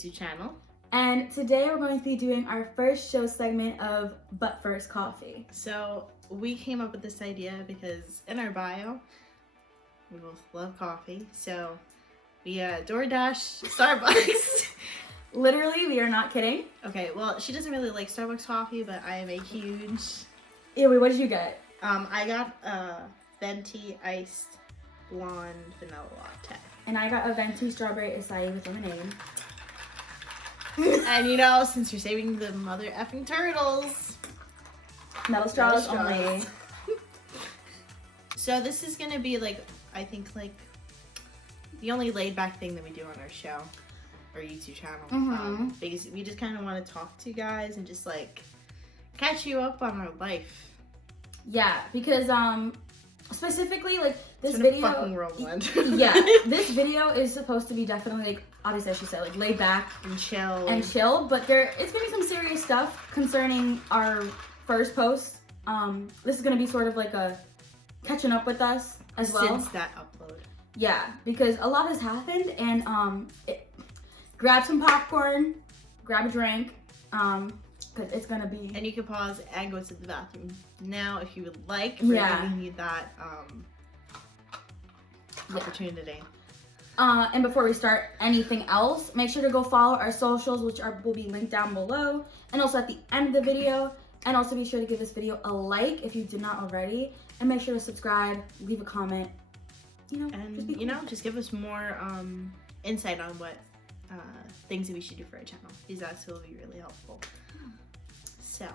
YouTube channel. And today we're going to be doing our first show segment of But First Coffee. So we came up with this idea because in our bio, we both love coffee. So we DoorDash Starbucks. Literally, we are not kidding. Okay, well, she doesn't really like Starbucks coffee, but I am a huge... Yeah, wait, what did you get? I got a venti iced blonde vanilla latte. And I got a venti strawberry acai with lemonade. And you know, since you're saving the mother effing turtles, Metal straws only. So this is gonna be like, I think like the only laid back thing that we do on our show, our YouTube channel, because we just kind of want to talk to you guys and just like catch you up on our life. Yeah, because specifically like this it's video, a fucking whirlwind. Yeah, this video is supposed to be definitely like, obviously as she said, like laid back and chill, but it's gonna be some serious stuff concerning our first post. This is gonna be sort of like a catching up with us as well since that upload. Yeah, because a lot has happened, and grab some popcorn, grab a drink, because it's gonna be. And you can pause and go to the bathroom now if you would like. Yeah, we need that opportunity. And before we start anything else, make sure to go follow our socials, which will be linked down below, and also at the end of the video. And also be sure to give this video a like if you did not already, and make sure to subscribe, leave a comment. And just give us more insight on what things that we should do for our channel, because that's will be really helpful. So,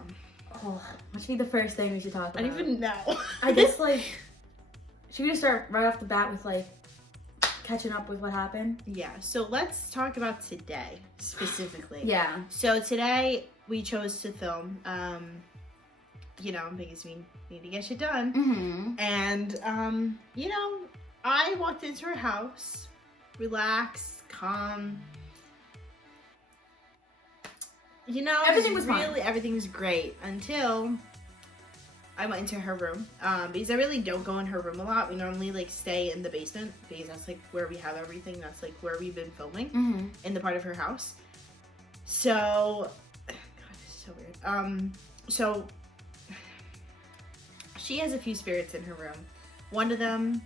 what should be the first thing we should talk about? I don't even know. I guess like, should we just start right off the bat with like catching up with what happened? Yeah. So let's talk about today specifically. Yeah. So today we chose to film. Because we need to get shit done. And I walked into her house, relaxed, calm. Everything was really fine. Everything was great until I went into her room. Because I really don't go in her room a lot. We normally like stay in the basement because that's like where we have everything. That's like where we've been filming in the part of her house. So, God, this is so weird. So she has a few spirits in her room. One of them,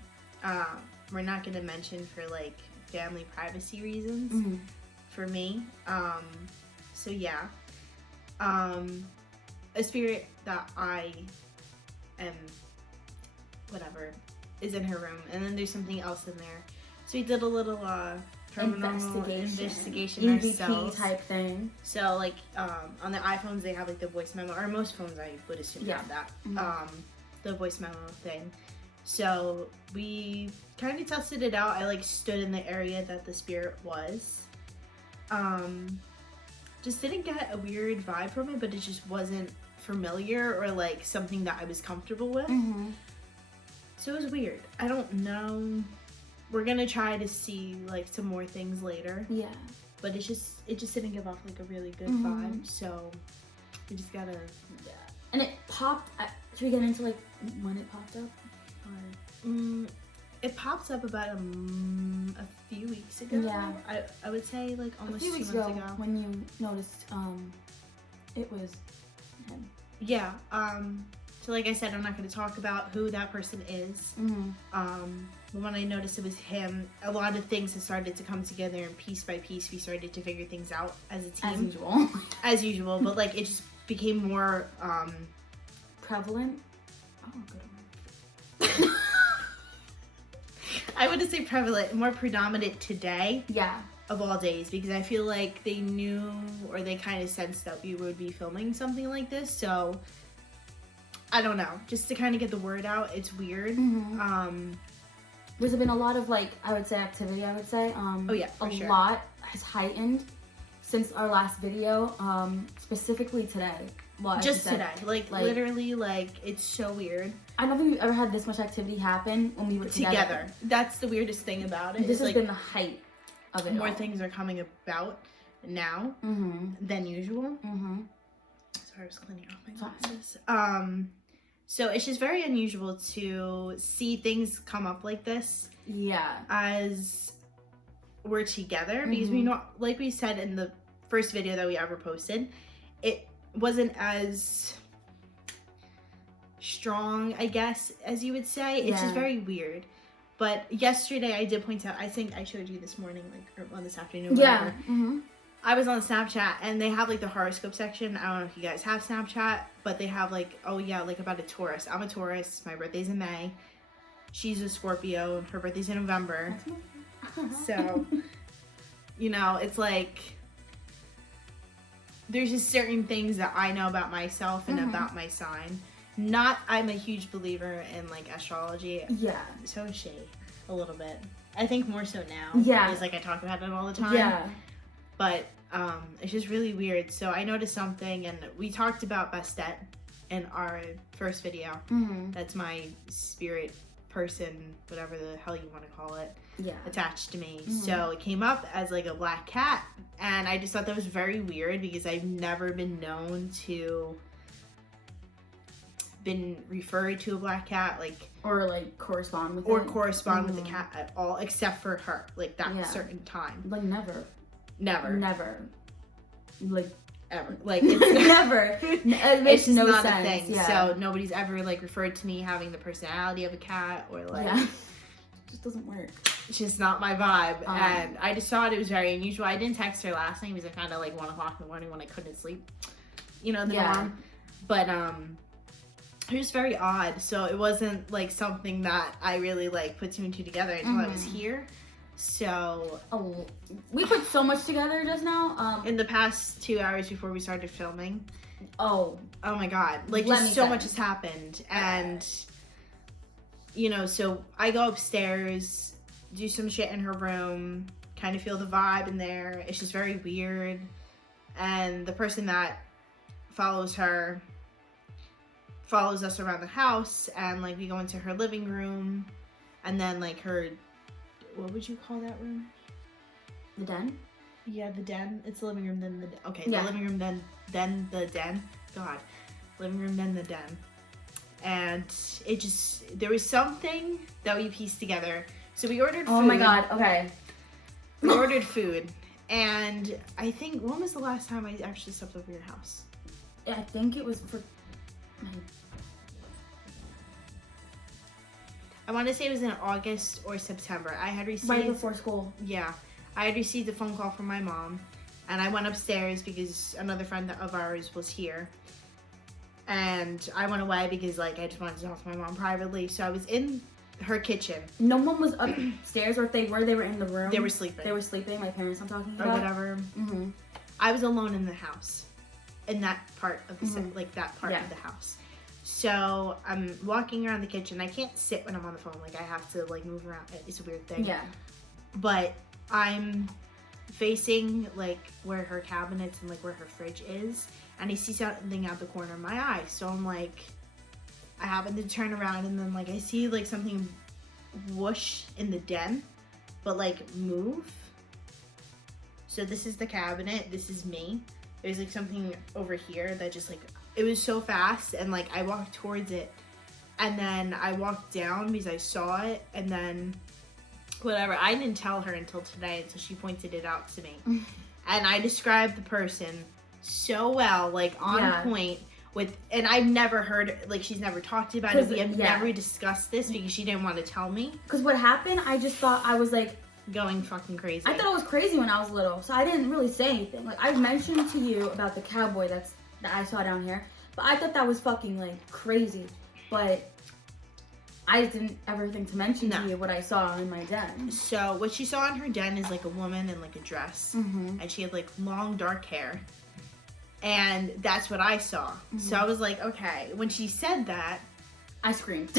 we're not going to mention for like family privacy reasons for me. So yeah, a spirit that I am, whatever, is in her room. And then there's something else in there. So we did a little investigation EVP ourselves. Type thing. So like on the iPhones they have like the voice memo, or most phones I would assume have that. The voice memo thing. So we kind of tested it out. I like stood in the area that the spirit was. Just didn't get a weird vibe from it, but it just wasn't familiar or like something that I was comfortable with. So it was weird. I don't know. We're gonna try to see like some more things later. Yeah. But it just didn't give off like a really good vibe. So we just gotta. Yeah. And it popped. Should we get into like when it popped up? Or... It pops up about a few weeks ago. Yeah. I would say like almost 2 months ago. When you noticed it was him. Yeah. So like I said, I'm not going to talk about who that person is. But when I noticed it was him, a lot of things have started to come together, and piece by piece we started to figure things out as a team. As usual. As usual, but like it just became more prevalent. Oh, good one. I wouldn't say prevalent, more predominant today. Yeah. Of all days, because I feel like they knew, or they kind of sensed that we would be filming something like this. So I don't know, just to kind of get the word out. It's weird. There's been a lot of like, I would say, activity. I would say. Oh yeah, for sure. A lot has heightened since our last video. Specifically today. Well, just today, like literally, like it's so weird. I don't think we've ever had this much activity happen when we were together. That's the weirdest thing about it. This has been the height of it. More things are coming about now than usual. Sorry, I was cleaning off my glasses. So it's just very unusual to see things come up like this. Yeah. As were together because we know, like we said in the first video that we ever posted, it wasn't as strong, I guess, as you would say. It's just very weird. But yesterday I did point out, I think I showed you this morning, like, or this afternoon, whatever. I was on Snapchat and they have like the horoscope section. I don't know if you guys have Snapchat, but they have like, oh yeah, like about a Taurus. I'm a Taurus. My birthday's in May. She's a Scorpio. Her birthday's in November. So, you know, it's like, there's just certain things that I know about myself and about my sign. I'm a huge believer in like astrology. Yeah. So is she, a little bit. I think more so now. Yeah. Because like I talk about it all the time. Yeah. But it's just really weird. So I noticed something, and we talked about Bastet in our first video. That's my spirit person, whatever the hell you want to call it, attached to me. So it came up as like a black cat, and I just thought that was very weird because I've never been known to been referred to a black cat, like, or like correspond with the cat at all, except for her, like that certain time. Like never like ever, like it's never. It makes no not sense. A thing. Yeah. So nobody's ever like referred to me having the personality of a cat, or like it just doesn't work. It's just not my vibe. And I just thought it was very unusual. I didn't text her last night because I found out like 1 o'clock in the morning when I couldn't sleep, you know, the norm. But it was very odd. So it wasn't like something that I really like put 2 and 2 together until I was here. So we put so much together just now. In the past 2 hours before we started filming. Oh my God! Like just so much has happened, and you know, so I go upstairs, do some shit in her room, kind of feel the vibe in there. It's just very weird, and the person that follows her follows us around the house, and like we go into her living room, and then like her. What would you call that room? The den? Yeah, the den. It's the living room, then the den. Okay, yeah. The living room, then the den. God. Living room, then the den. And it just, there was something that we pieced together. So we ordered food. Oh my God, okay. We ordered food. And I think, when was the last time I actually slept over your house? I think it was for... I want to say it was in August or September. I had received... Right before school. Yeah. I had received a phone call from my mom. And I went upstairs because another friend of ours was here. And I went away because, like, I just wanted to talk to my mom privately. So I was in her kitchen. No one was upstairs, or if they were in the room. They were sleeping. They were sleeping, my parents I'm talking about. Or whatever. I was alone in the house. In that part of the like, that part of the house. So I'm walking around the kitchen. I can't sit when I'm on the phone. Like I have to like move around. It's a weird thing. Yeah. But I'm facing like where her cabinets and like where her fridge is, and I see something out the corner of my eye. So I'm like, I happen to turn around, and then like I see like something whoosh in the den, but like move. So this is the cabinet. This is me. There's like something over here that just like. It was so fast, and like I walked towards it, and then I walked down because I saw it, and then whatever. I didn't tell her until today, until she pointed it out to me. And I described the person so well, like on point with, and I've never heard, like she's never talked about it. We have never discussed this because she didn't want to tell me. Because what happened, I just thought I was like going fucking crazy. I thought I was crazy when I was little, so I didn't really say anything. Like I mentioned to you about the cowboy that I saw down here, but I thought that was fucking like crazy. But I didn't ever think to mention to you what I saw in my den. So what she saw in her den is like a woman in like a dress, and she had like long dark hair, and that's what I saw. So I was like, okay. When she said that, I screamed.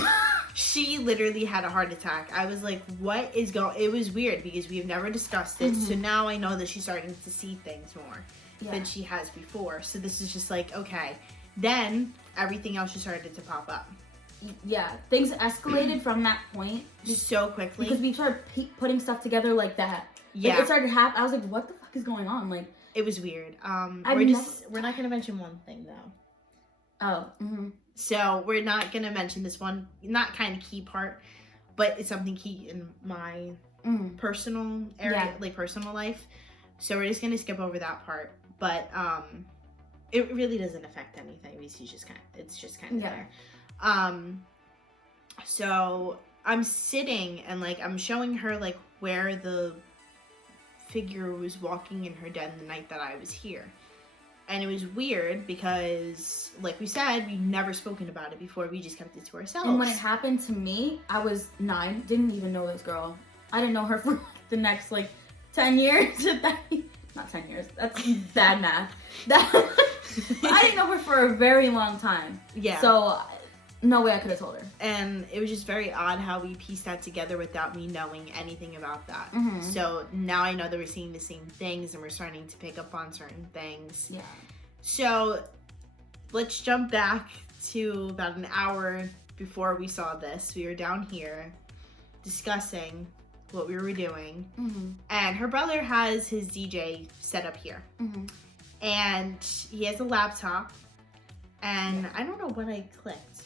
She literally had a heart attack. I was like, what is going? It was weird because we've never discussed it. So now I know that she's starting to see things more than she has before. So this is just like, okay. Then everything else just started to pop up. Yeah, things escalated from that point so quickly because we started putting stuff together like that. Yeah, like, it started to happen. I was like, "What the fuck is going on?" Like, it was weird. We're not gonna mention one thing though. Oh. So we're not gonna mention this one, not kind of key part, but it's something key in my personal area, like personal life. So we're just gonna skip over that part. But it really doesn't affect anything because it's just kind of there. So I'm sitting and like I'm showing her like where the figure was walking in her den the night that I was here. And it was weird because, like we said, we'd never spoken about it before. We just kept it to ourselves. And when it happened to me, I was 9. Didn't even know this girl. I didn't know her for the next, 10 years. Not 10 years. That's bad math. I didn't know her for a very long time. Yeah. So, no way I could have told her. And it was just very odd how we pieced that together without me knowing anything about that. So now I know that we're seeing the same things and we're starting to pick up on certain things. Yeah. So let's jump back to about an hour before we saw this. We were down here discussing what we were doing. And her brother has his DJ set up here. And he has a laptop. And I don't know what I clicked.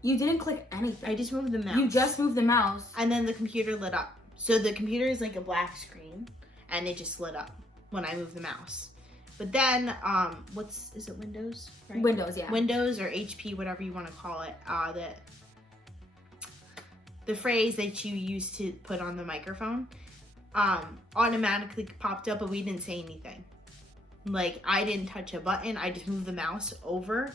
You didn't click anything. I just moved the mouse. You just moved the mouse. And then the computer lit up. So the computer is like a black screen, and it just lit up when I moved the mouse. But then, is it Windows? Right? Windows, yeah. Windows or HP, whatever you want to call it. The phrase that you use to put on the microphone, automatically popped up, but we didn't say anything. Like, I didn't touch a button. I just moved the mouse over.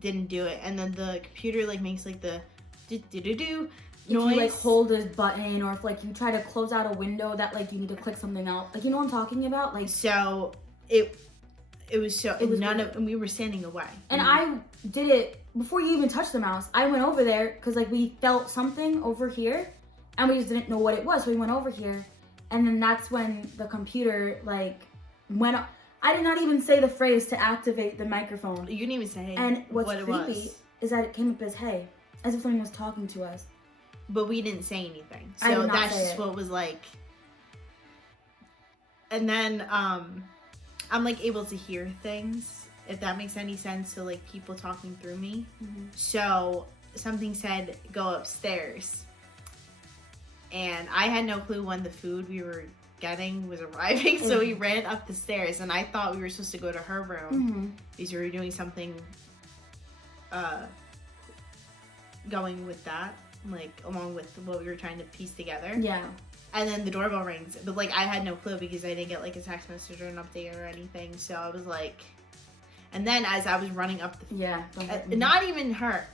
Didn't do it, and then the computer makes the do noise. If you hold a button, or if you try to close out a window that you need to click something out, you know what I'm talking about. So it was none of, and we were standing away. And I did it before you even touched the mouse. I went over there because we felt something over here, and we just didn't know what it was. So we went over here, and then that's when the computer went up. I did not even say the phrase to activate the microphone. You didn't even say and what's what it creepy was. Is that it came up as hey, as if someone was talking to us. But we didn't say anything. So I did not that's say just it. what was like. And then I'm able to hear things, if that makes any sense. So people talking through me. So something said, go upstairs. And I had no clue when the food we were getting was arriving, so we ran up the stairs, and I thought we were supposed to go to her room because we were doing something going with that, along with what we were trying to piece together. Yeah. And then the doorbell rings, but I had no clue because I didn't get a text message or an update or anything. So I was and then as I was running up not even her,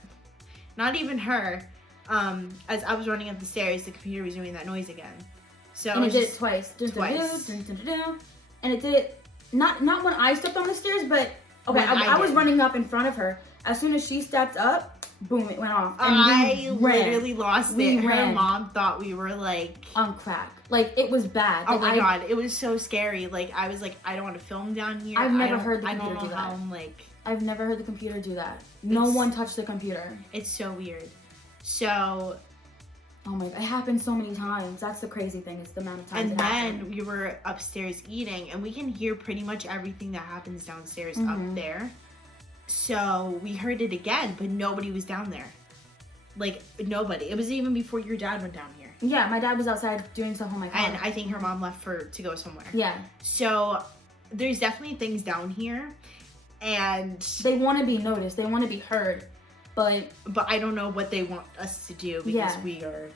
as I was running up the stairs, the computer was doing that noise again. So and it did it twice. And it did it not when I stepped on the stairs, but I was running up in front of her. As soon as she stepped up, boom, it went off. And I literally lost it. Her mom thought we were on crack. It was bad. Oh my god, it was so scary. I was I don't want to film down here. I've never heard the computer do that. I've never heard the computer do that. No one touched the computer. It's so weird. So. Oh my god, it happened so many times. That's the crazy thing, is the amount of times. And then we were upstairs eating, and we can hear pretty much everything that happens downstairs up there. So we heard it again, but nobody was down there. Nobody. It was even before your dad went down here. Yeah, my dad was outside doing stuff on my car. And I think her mom left to go somewhere. Yeah. So there's definitely things down here, and they want to be noticed. They want to be heard. But I don't know what they want us to do because we are.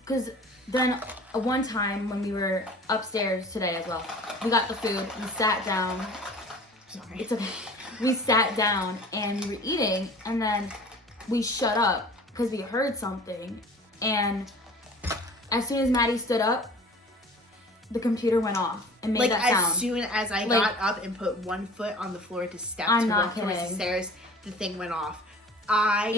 Because then one time when we were upstairs today as well, we got the food, we sat down. Sorry. It's okay. We sat down and we were eating, and then we shut up because we heard something. And as soon as Maddie stood up, the computer went off and made that sound. As soon as I got up and put one foot on the floor to step to walk towards the stairs, the thing went off. I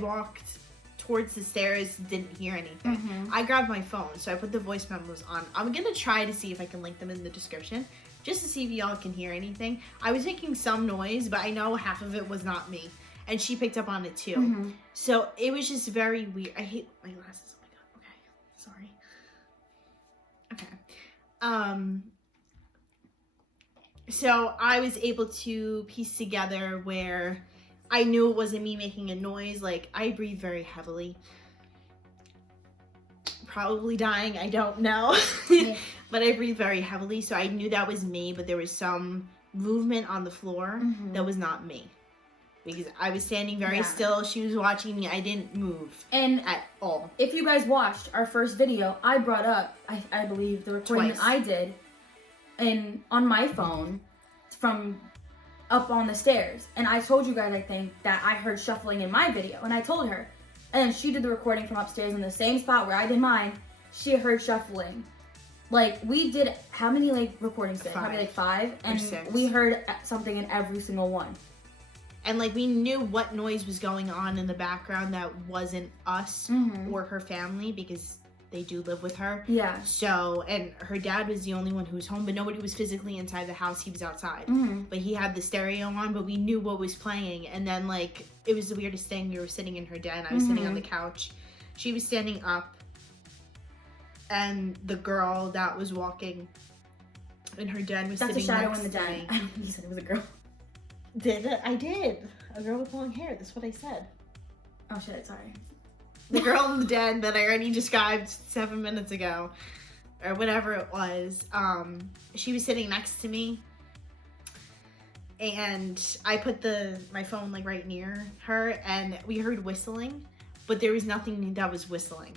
walked towards the stairs, didn't hear anything. I grabbed my phone, so I put the voice memos on. I'm gonna try to see if I can link them in the description, just to see if y'all can hear anything. I was making some noise, but I know half of it was not me, and she picked up on it too. So it was just very weird. I hate my glasses. Sorry. Okay. So I was able to piece together where I knew it wasn't me making a noise. Like, I breathe very heavily. Probably dying, I don't know. Yeah. But I breathe very heavily, so I knew that was me, but there was some movement on the floor that was not me. Because I was standing very still, she was watching me, I didn't move at all. If you guys watched our first video, I brought up, I believe, the recording that I did on my phone from up on the stairs. And I told you guys, I think, that I heard shuffling in my video. And I told her. And she did the recording from upstairs in the same spot where I did mine. She heard shuffling. Like, we did, how many, like, recordings did? Probably, like, 5. And 6. we heard something in every single one. And, like, we knew what noise was going on in the background that wasn't us or her family, because they do live with her. Yeah. So, and her dad was the only one who was home, but nobody was physically inside the house. He was outside. But he had the stereo on, but we knew what was playing. And then, like, it was the weirdest thing. We were sitting in her den. I was sitting on the couch. She was standing up. And the girl that was walking in her den was sitting next to me. That's a shadow in the den. I don't think you said it was a girl. Did it? I did. A girl with long hair. That's what I said. Oh, shit. Sorry. The girl in the den that I already described 7 minutes ago, or whatever it was, she was sitting next to me, and I put my phone, like, right near her, and we heard whistling, but there was nothing that was whistling.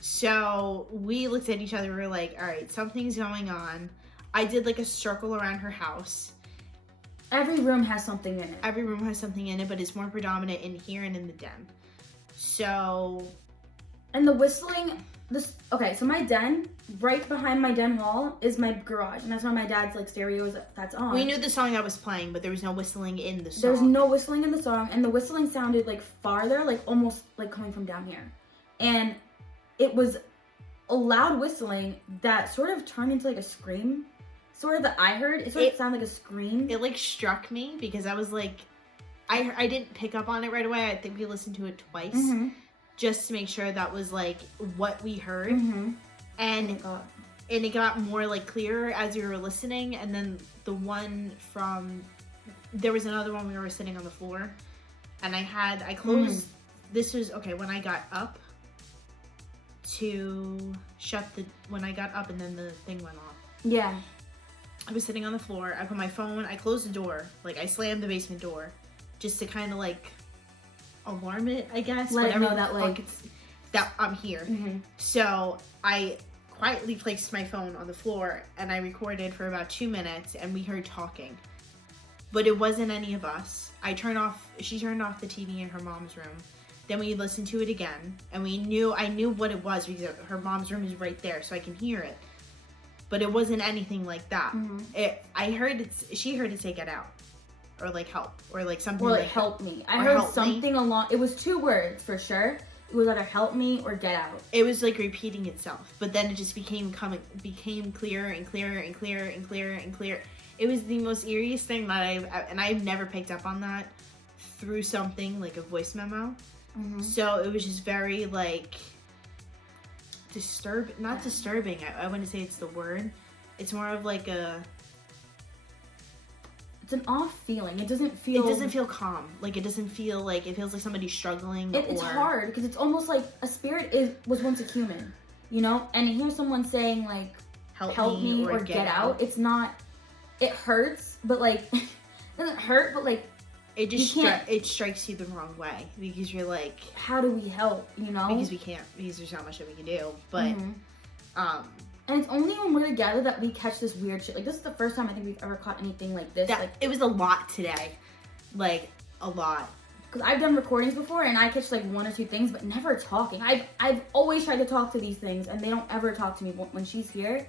So we looked at each other, we were like, all right, something's going on. I did, like, a circle around her house. Every room has something in it. Every room has something in it, but it's more predominant in here and in the den. So... And the whistling, okay, so my den, right behind my den wall is my garage. And that's where my dad's, like, stereo is, that's on. We knew the song that was playing, but there was no whistling in the song. There's no whistling in the song, and the whistling sounded, like, farther, like, almost, like, coming from down here. And it was a loud whistling that sort of turned into, like, a scream. Sort of that I heard. It sort of sounded like a scream. It, like, struck me because I was, like, I didn't pick up on it right away. I think we listened to it twice just to make sure that was, like, what we heard. And it got more, like, clearer as we were listening. And then the one there was another one we were sitting on the floor. And I closed, this was, okay, when I got up to when I got up and then the thing went off. Yeah. I was sitting on the floor, I put my phone, I closed the door, like, I slammed the basement door, just to kind of, like, alarm it, I guess. Let it know that, like, that I'm here. So I quietly placed my phone on the floor, and I recorded for about 2 minutes, and we heard talking. But it wasn't any of us. She turned off the TV in her mom's room. Then we listened to it again, and I knew what it was because her mom's room is right there, so I can hear it. But it wasn't anything like that. She heard it say "get out," or, like, help, or, like, something. Or, like, help me. I heard something along. It was 2 words for sure. It was either help me or get out. It was, like, repeating itself, but then it just became clearer and clearer and clearer and clearer and clearer. It was the most eeriest thing that I've never picked up on that through something like a voice memo. So it was just very, like, not disturbing. I wouldn't say it's the word. It's more of like it's an off feeling. It doesn't feel calm. Like, it doesn't feel like, it feels like somebody's struggling. It's hard because it's almost like a spirit was once a human, you know? And to hear someone saying, like, help me or get out, it's not, it hurts, but, like, it doesn't hurt, but, like, it strikes you the wrong way because you're like, how do we help, you know? Because we can't, because there's not much that we can do. But and it's only when we're together that we catch this weird shit. Like, this is the first time I think we've ever caught anything like this. Like, it was a lot today, like, a lot. Because I've done recordings before and I catch, like, 1 or 2 things, but never talking. I've always tried to talk to these things and they don't ever talk to me when she's here.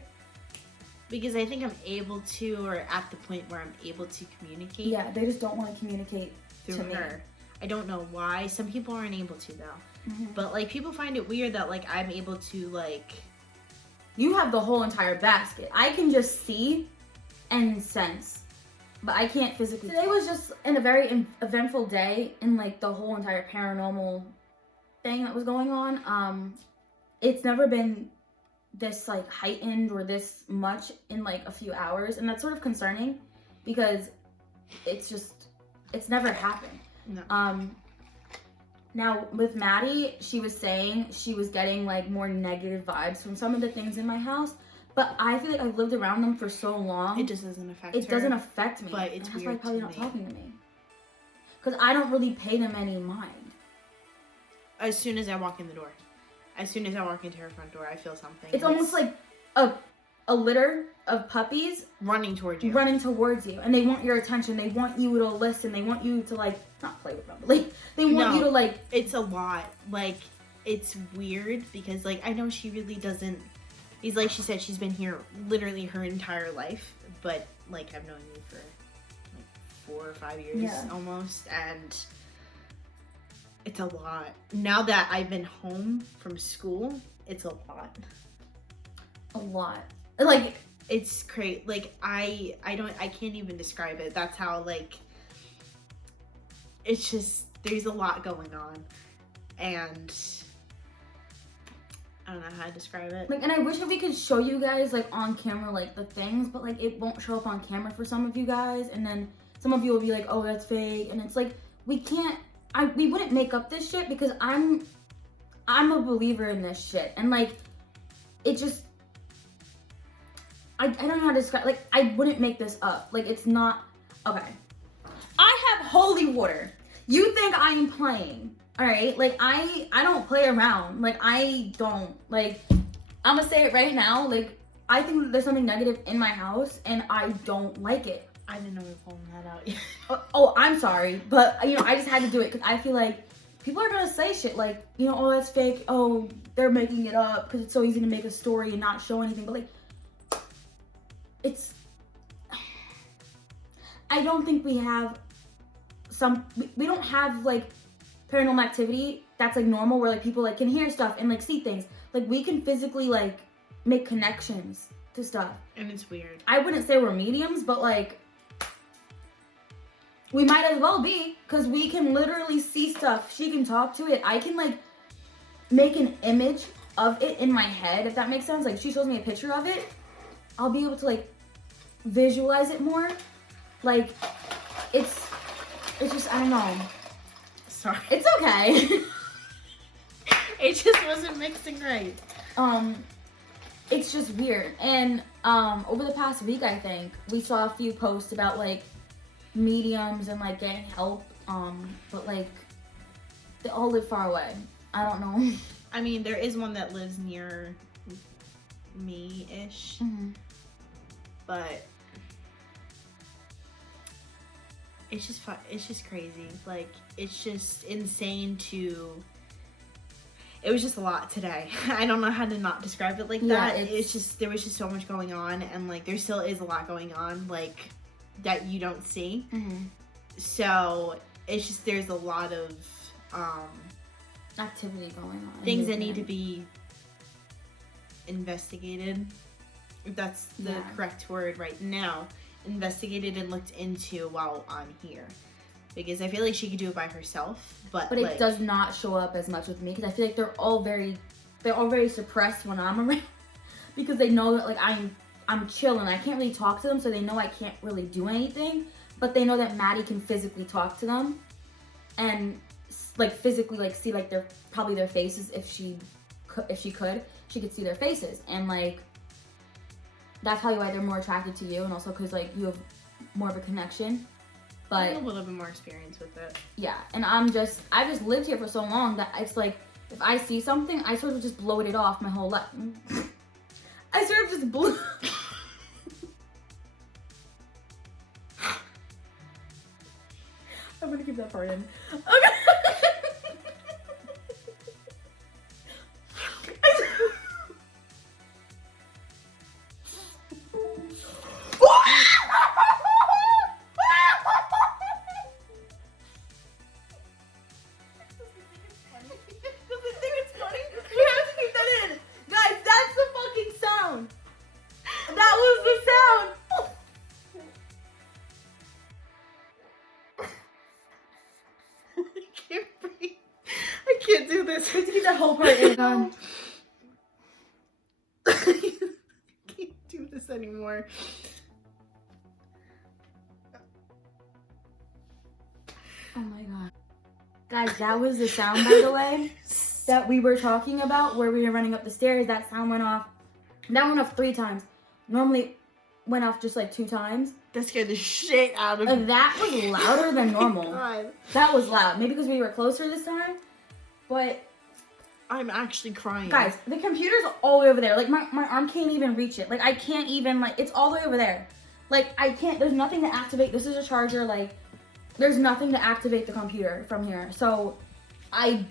Because I think I'm able to, or at the point where I'm able to communicate. Yeah, they just don't want to communicate through her. Me. I don't know why. Some people aren't able to, though. But, like, people find it weird that, like, I'm able to, like... You have the whole entire basket. I can just see and sense, but I can't physically. Today was just a very eventful day in, like, the whole entire paranormal thing that was going on. It's never been this, like, heightened or this much in, like, a few hours, and that's sort of concerning because it's just, it's never happened. No. Now with Maddie, she was saying she was getting like more negative vibes from some of the things in my house, but I feel like I've lived around them for so long. It just doesn't affect her. It doesn't affect me. But it's that's weird why probably to not me. talking to me. Because I don't really pay them any mind. As soon as I walk in the door. As soon as I walk into her front door, I feel something. It's almost like a litter of puppies running towards you. And they want your attention. They want you to listen. They want you to like not play with them, but like they want you to like. It's a lot. Like it's weird because like I know she really doesn't. He's like she said she's been here literally her entire life, but like I've known you for like 4 or 5 years almost, and it's a lot. Now that I've been home from school, it's a lot. A lot. Like it's crazy. Like I can't even describe it. That's how like it's just there's a lot going on, and I don't know how to describe it. Like, and I wish that we could show you guys like on camera like the things, but like it won't show up on camera for some of you guys, and then some of you will be like, oh, that's fake, and it's like we can't. We wouldn't make up this shit because I'm a believer in this shit, and like it just. I don't know how to describe, like, I wouldn't make this up. Like, it's not, okay. I have holy water. You think I am playing, all right? Like, I don't play around. Like, I don't. Like, I'm gonna say it right now. Like, I think that there's something negative in my house, and I don't like it. I didn't know we were pulling that out yet. Oh, I'm sorry. But, you know, I just had to do it because I feel like people are gonna say shit like, you know, oh, that's fake. Oh, they're making it up because it's so easy to make a story and not show anything. But, like, I don't think we have we don't have like paranormal activity that's like normal where like people like can hear stuff and like see things. Like we can physically like make connections to stuff. And it's weird. I wouldn't say we're mediums, but like we might as well be because we can literally see stuff. She can talk to it. I can like make an image of it in my head, if that makes sense. Like she shows me a picture of it, I'll be able to like visualize it more. Like it's just I don't know. Sorry. It's okay. It just wasn't mixing right. It's just weird. And over the past week I think we saw a few posts about like mediums and like getting help. But like they all live far away. I don't know. I mean, there is one that lives near me-ish. Mm-hmm. But it's just fun. It's just crazy. Like, it's just insane to... It was just a lot today. I don't know how to not describe it like that. It's just, there was just so much going on, and like, there still is a lot going on, like, that you don't see. Mm-hmm. So, it's just, there's a lot of, activity going on. Things that need to be investigated, if that's the correct word right now, investigated and looked into while I'm here. Because I feel like she could do it by herself, but it like, does not show up as much with me because I feel like they're all very suppressed when I'm around because they know that like I'm chill and I can't really talk to them, so they know I can't really do anything, but they know that Maddie can physically talk to them and like physically like see like their faces if she could see their faces, and like that's probably why they're more attracted to you, and also because like you have more of a connection. But I have a little bit more experience with it. Yeah, and I've just lived here for so long that it's like if I see something, I sort of just blow it off my whole life. I sort of just blew. I'm gonna keep that part in. Okay. Anymore. Oh my god. Guys, that was the sound, by the way, that we were talking about where we were running up the stairs. That sound went off. That went off 3 times. Normally went off just like 2 times. That scared the shit out of me. That was louder than normal. God. That was loud. Maybe because we were closer this time. But I'm actually crying. guys, the computer's all the way over there. Like my arm can't even reach it. Like I can't even like it's all the way over there. Like I can't, there's nothing to activate. This is a charger, like there's nothing to activate the computer from here. So I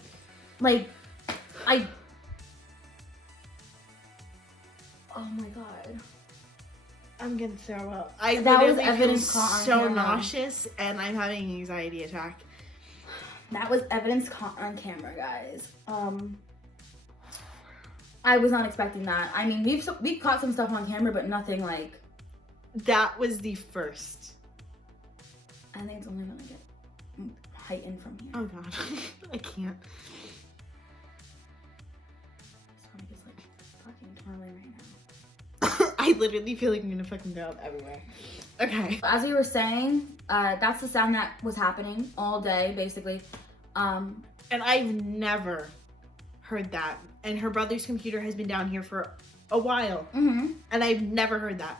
oh my god. I'm gonna throw up. I That was literally feel evidence caught on so camera. nauseous, and I'm having an anxiety attack. That was evidence caught on camera, guys. I was not expecting that. I mean, we've caught some stuff on camera, but nothing like. That was the first. I think it's only gonna get heightened from here. Oh gosh, I can't. Sorry, it's like fucking twirling right now. I literally feel like I'm gonna fucking go up everywhere. Okay. As we were saying, that's the sound that was happening all day, basically. And I've never heard that. And her brother's computer has been down here for a while. Mm-hmm. And I've never heard that.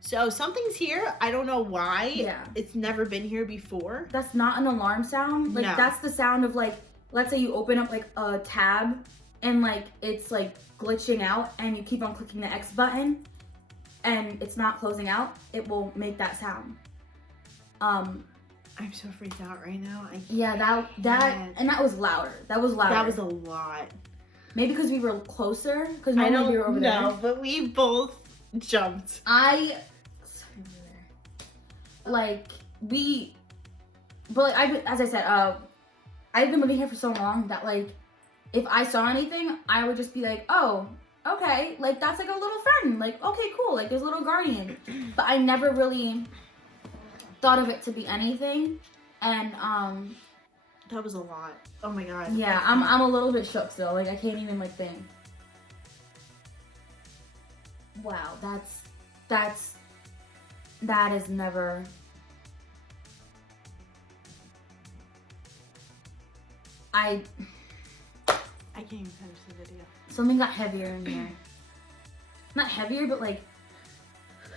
So something's here. I don't know why. Yeah. It's never been here before. That's not an alarm sound. Like, No. that's the sound of, like, let's say you open up, like, a tab and, like, it's, like, glitching out and you keep on clicking the X button and it's not closing out, it will make that sound. I'm so freaked out right now. Yeah, that and that was louder. That was louder. That was a lot. Maybe because we were closer. Because I don't we were over know, there. but we both jumped. As I said, I've been living here for so long that like, if I saw anything, I would just be like, oh, okay, like that's like a little friend, like okay, cool, like there's a little guardian. But I never really thought of it to be anything, and That was a lot. Oh my god. yeah, I'm a little bit shook still. Like I can't even like think. Wow, that is never. I can't even finish the video. Something got heavier in here. Not heavier, but like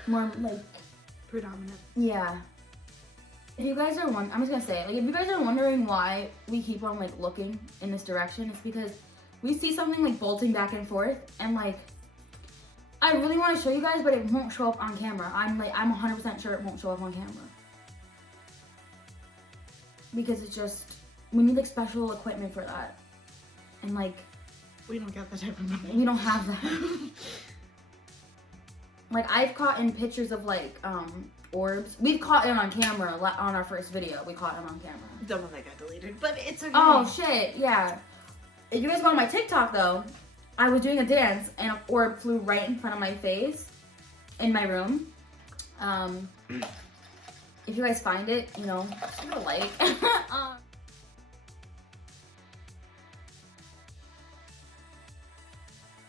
more like Predominant. yeah. If you guys are I'm just gonna say it. Like if you guys are wondering why we keep on like looking in this direction, it's because we see something like bolting back and forth, and like I really want to show you guys, but it won't show up on camera. I'm 100% sure it won't show up on camera because it's just we need like special equipment for that, and like We don't get that type of money. we don't have that. Like I've caught in pictures of like orbs. We've caught it on camera on our first video. We caught it on camera. The one that got deleted, but it's okay. Oh shit, yeah. If you guys go on my TikTok though, I was doing a dance and an orb flew right in front of my face in my room. If you guys find it, you know, just give it a like.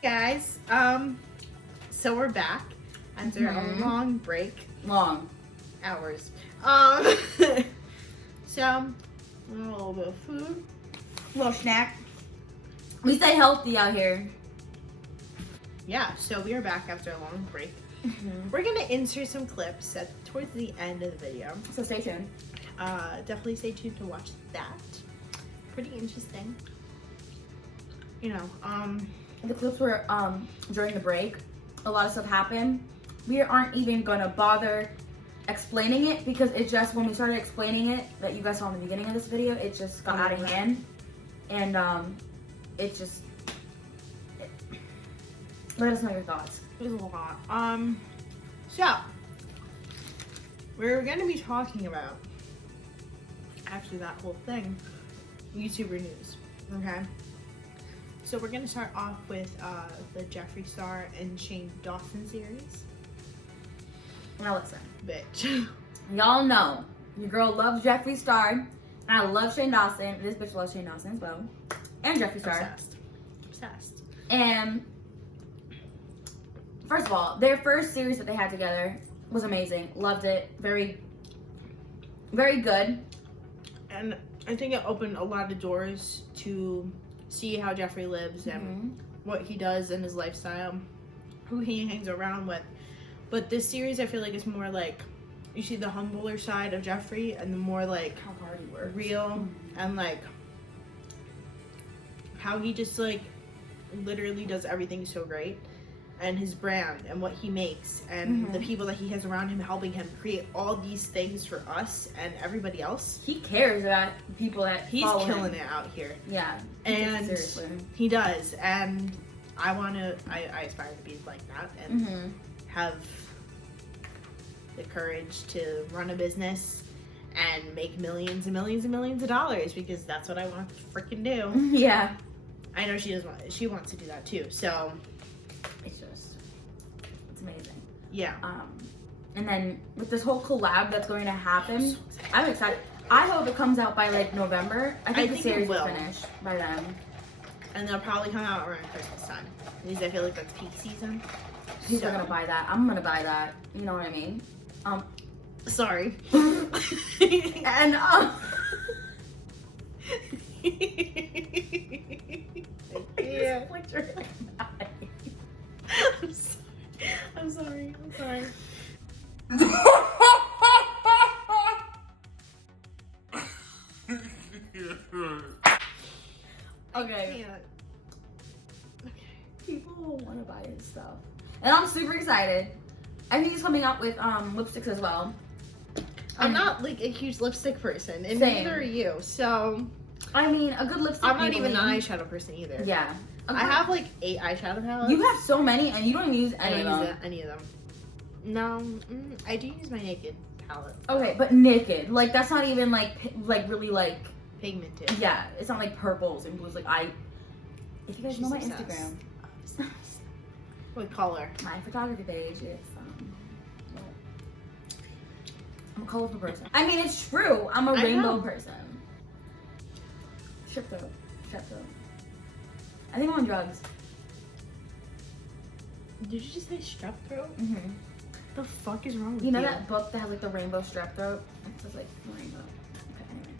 Guys, so we're back after a long break. Long. Hours. So, a little bit of food. Little snack. We stay healthy out here. Yeah, so we are back after a long break. We're gonna insert some clips towards the end of the video. So stay tuned. Definitely stay tuned to watch that. Pretty interesting. You know, The clips were during the break. A lot of stuff happened. We aren't even gonna bother explaining it because it just, when we started explaining it, that you guys saw in the beginning of this video, it just got out of hand. And it just, let us know your thoughts. it was a lot. So, we're gonna be talking about, after that whole thing, YouTuber news, okay? So we're gonna start off with the Jeffree Star and Shane Dawson series. Now listen, Bitch. y'all know your girl loves Jeffree Star, and I love Shane Dawson. This bitch loves Shane Dawson as well, and Jeffree Star. Obsessed. And first of all, their first series that they had together was amazing. Loved it. Very, very good. And I think it opened a lot of doors to see how Jeffree lives and what he does in his lifestyle, who he hangs around with. But this series, I feel like, is more like you see the humbler side of Jeffree and the more like how hard he works, real and like how he just like literally does everything so great, and his brand and what he makes and the people that he has around him helping him create all these things for us and everybody else. He cares about people that he's killing it out here. Yeah, and seriously, he does. And I aspire to be like that and have the courage to run a business and make millions and millions and millions of dollars, because that's what I want to freaking do. Yeah, I know she wants to do that too. So it's amazing. Yeah. And then with this whole collab that's going to happen, I'm excited. I hope it comes out by like November. I think the series will finish by then. And they'll probably come out around Christmas time, because I feel like that's peak season. People are gonna buy that. I'm gonna buy that. You know what I mean? Sorry. And yeah. I'm sorry. Okay. People will want to buy his stuff, and I'm super excited. I think he's coming out with lipsticks as well. I'm not like a huge lipstick person, and Same. neither are you. So I mean, a good lipstick. I'm not even an eyeshadow person either. Yeah. I have like 8 eyeshadow palettes. You have so many, and you don't even use any I of don't them. use any of them. No, I do use my Naked palette. Okay, but Naked, like that's not even like really like pigmented. Yeah, it's not like purples and blues. Like if you guys She's know my obsessed. Instagram, What color? my photography page is I'm a colorful person. I mean, it's true. I'm a rainbow person. Strep throat. I think I'm on drugs. Did you just say strep throat? Mm-hmm. The fuck is wrong with you? You know that book that has like the rainbow strep throat? It says like rainbow. Okay, anyway.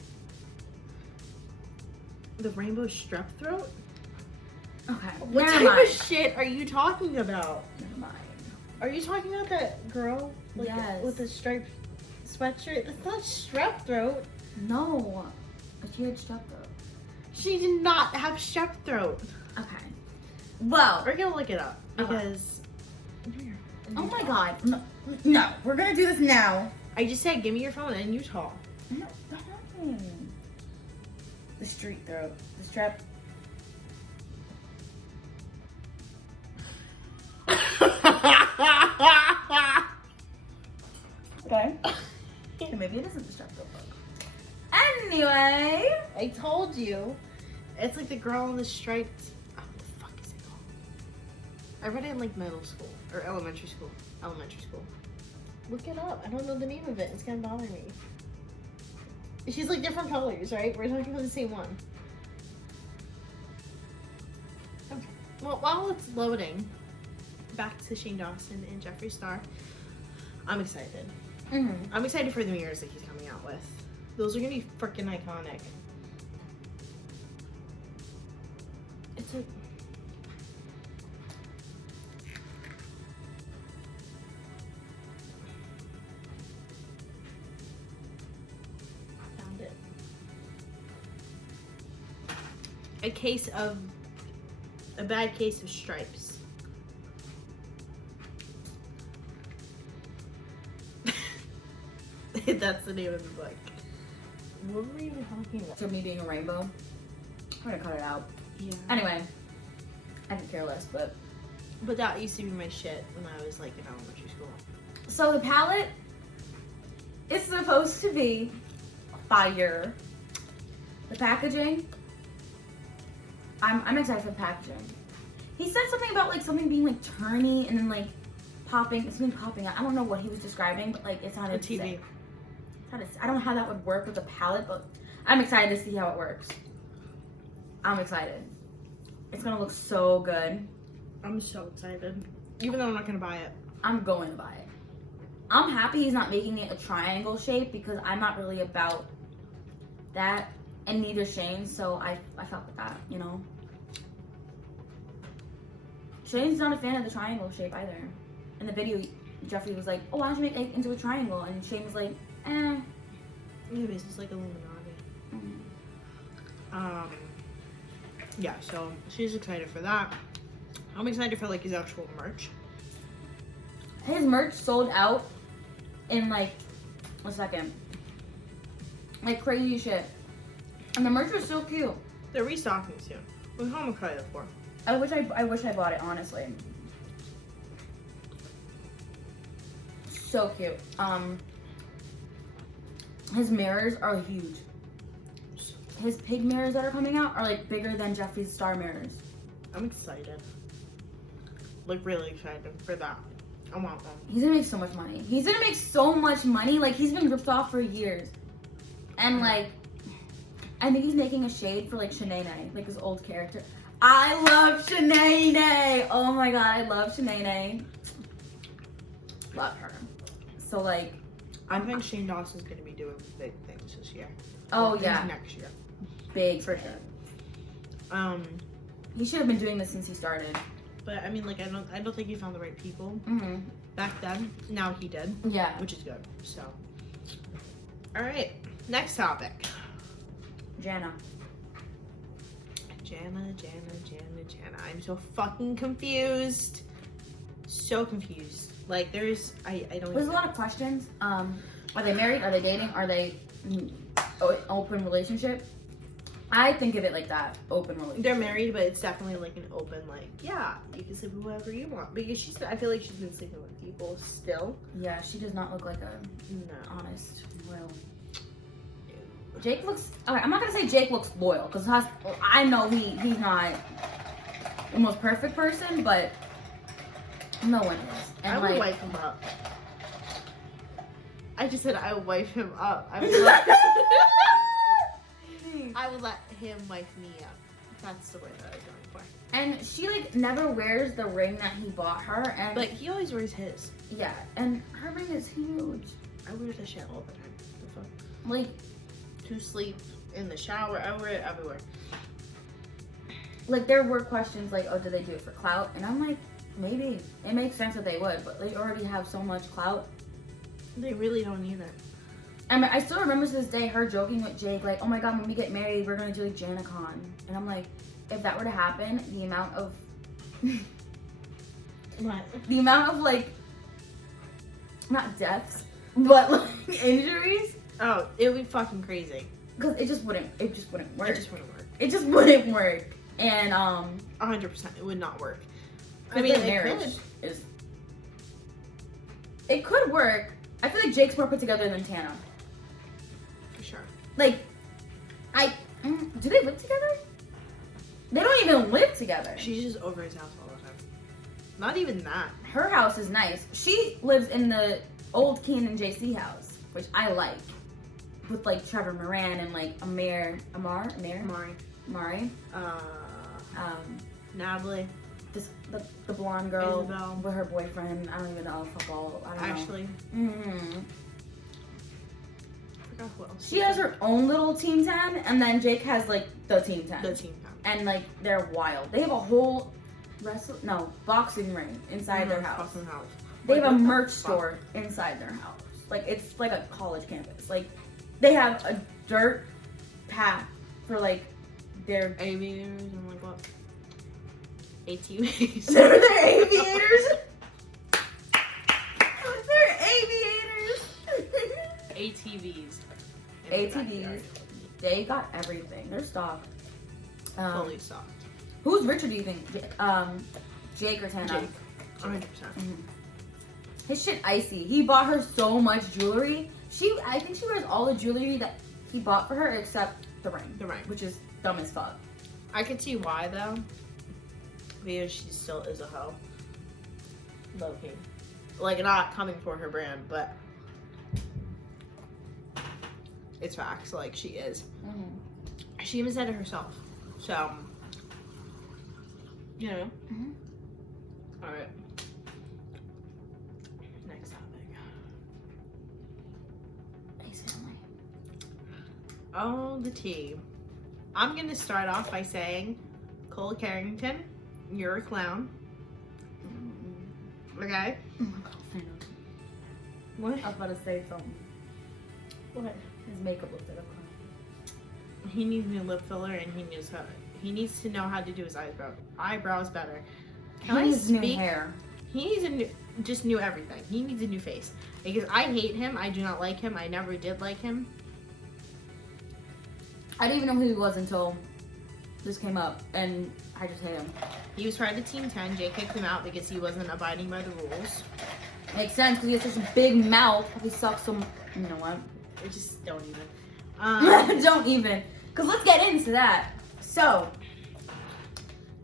The rainbow strep throat? Okay. What Never type mind. of shit are you talking about? Never mind. Are you talking about that girl Yes. with the striped sweatshirt? That's not strep throat. No. But she had strep throat. She did not have strep throat. Okay. Well. We're gonna look it up because. Oh my god. No. We're gonna do this now. I just said, give me your phone and you talk. No. The street throat. The strep. Okay. Maybe it isn't the strep throat book. Anyway. I told you. It's like the girl in the striped. Oh, what the fuck is it called? I read it in like middle school or elementary school. Look it up. I don't know the name of it. It's gonna bother me. She's like different colors, right? We're talking about the same one. Okay. Well, while it's loading, back to Shane Dawson and Jeffree Star. I'm excited. Mm-hmm. I'm excited for the mirrors that he's coming out with. Those are gonna be freaking iconic. It's like found it. A bad case of stripes. That's the name of the book. What were we even talking about? So me being a rainbow. I'm gonna cut it out. Yeah. Anyway. I could care less, but. But that used to be my shit when I was like in elementary school. So the palette is supposed to be fire. The packaging. I'm excited for the packaging. He said something about like something being like turny and then like popping. Something popping out. I don't know what he was describing, but like it sounded TV. sick. I don't know how that would work with the palette, but I'm excited to see how it works. I'm excited. It's gonna look so good. I'm so excited. Even though I'm not gonna buy it. I'm going to buy it. I'm happy he's not making it a triangle shape because I'm not really about that, and neither Shane, so I felt with that, you know. Shane's not a fan of the triangle shape either. In the video, Jeffrey was like, "Oh, why don't you make it into a triangle?" And Shane was like, "Eh." Anyways, it's like Illuminati. Yeah, so she's excited for that. I'm excited for like his actual merch. His merch sold out in like a second. Like crazy shit. And the merch was so cute. They're restocking soon. Well, how much are they for? I wish I bought it, honestly. So cute. His mirrors are huge. His pig mirrors that are coming out are like bigger than Jeffrey's star mirrors. I'm excited. Like really excited for that. I want one. He's gonna make so much money. He's gonna make so much money. Like he's been ripped off for years. And like, I think he's making a shade for like Shanae, like his old character. I love Shanae. Oh my god, I love Shanae. Love her. So like, I think Shane Dawson's gonna be doing big things this year. Oh Well, yeah, next year. big For sure. He should have been doing this since he started. But I mean, like, I don't think he found the right people Mm-hmm. back then. Now he did, Yeah. which is good. So, all right, next topic. Jana. Jana. I'm so fucking confused. So confused. Like, there's I don't. There's a lot of questions. Are they married? Are they dating? Are they open relationship? I think of it like that, open relationship. They're married, but it's definitely like an open, like, yeah, you can sleep with whoever you want. Because I feel like she's been sleeping with people still. Yeah, she does not look like a No. honest, loyal. Jake looks, okay, I'm not gonna say Jake looks loyal, because I know he's not the most perfect person, but no one is. And I would like, wipe him up. I just said I would wipe him up. I would let him wipe me up. That's the word that I was going for. and she like never wears the ring that he bought her, and But he always wears his. yeah, and her ring is huge. I wear the shit all the time. The fuck? Like, To sleep, in the shower, I wear it everywhere. like there were questions like, oh, do they do it for clout? And I'm like, maybe it makes sense that they would, but they already have so much clout. They really don't need it. I mean, I still remember to this day her joking with Jake, like, oh my god, when we get married, we're gonna do like JanaCon. And I'm like, if that were to happen, the amount of What? the amount of like, not deaths, but like injuries, Oh, it would be fucking crazy. because it just wouldn't work. It just wouldn't work. It just wouldn't work. And 100%, it would not work. I mean, marriage is, it could work. I feel like Jake's more put together than Tana. For sure. Like, do they live together? They don't even live together. She's just over his house all the time. Not even that. Her house is nice. She lives in the old Keenan JC house, which I like, with like Trevor Moran and like Amari, Natalie. the blonde girl Isabel. with her boyfriend. I don't even know football. I don't know. Ashley. Mm-hmm. I forgot who else. She has her own little Team 10, and then Jake has like the Team 10. The team. And like they're wild. They have a whole boxing ring inside their house. Fucking house. They Like, have a what the merch fuck? store inside their house. Like it's like a college campus. Like they have a dirt path for like their Aviators and like what? ATVs. they're aviators. They're aviators. ATVs. ATVs. They got everything. They're stocked. Fully stocked. Who's richer, do you think? Jake or Tana? Jake. 100%. His shit icy. He bought her so much jewelry. I think she wears all the jewelry that he bought for her except the ring. The ring. Which is dumb as fuck. I could see why though. Because she still is a hoe. Low key. Like, not coming for her brand, but it's facts. Like, she is. She even said it herself. So, you know. Alright. Next topic. Ace family. Oh, the tea. I'm gonna start off by saying, Cole Carrington, you're a clown. Okay? What? I was about to say something. What? His makeup looks like a clown. He needs new lip filler and he needs to know how to do his eyebrows better. Can I needs new speak? hair. He needs just new everything. He needs a new face. Because I hate him. I do not like him. I never did like him. I didn't even know who he was until this came up, and I just hate him. He was part of Team 10. Jay kicked him out because he wasn't abiding by the rules. Makes sense because he has such a big mouth. He sucks so. You know what? I just don't even. Don't even. Because let's get into that. So,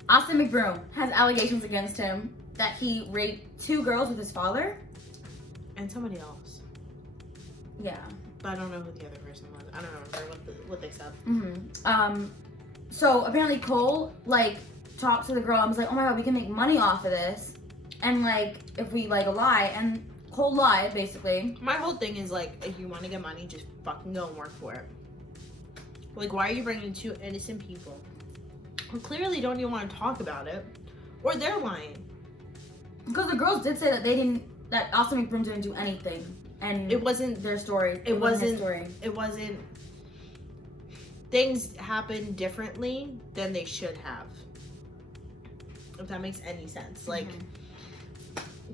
Austin McBroom has allegations against him that he raped 2 girls with his father. And somebody else. Yeah. But I don't know who the other person was. I don't remember what they said. So apparently Cole talked to the girl and was like, "Oh my god, we can make money off of this," and if we lie, and Cole lied basically. My whole thing is if you want to get money, just fucking go and work for it. Why are you bringing 2 innocent people who clearly don't even want to talk about it, or they're lying? Because the girls did say that Austin McBroom didn't do anything, and it wasn't their story. It wasn't his story. It wasn't. Things happened differently than they should have. If that makes any sense.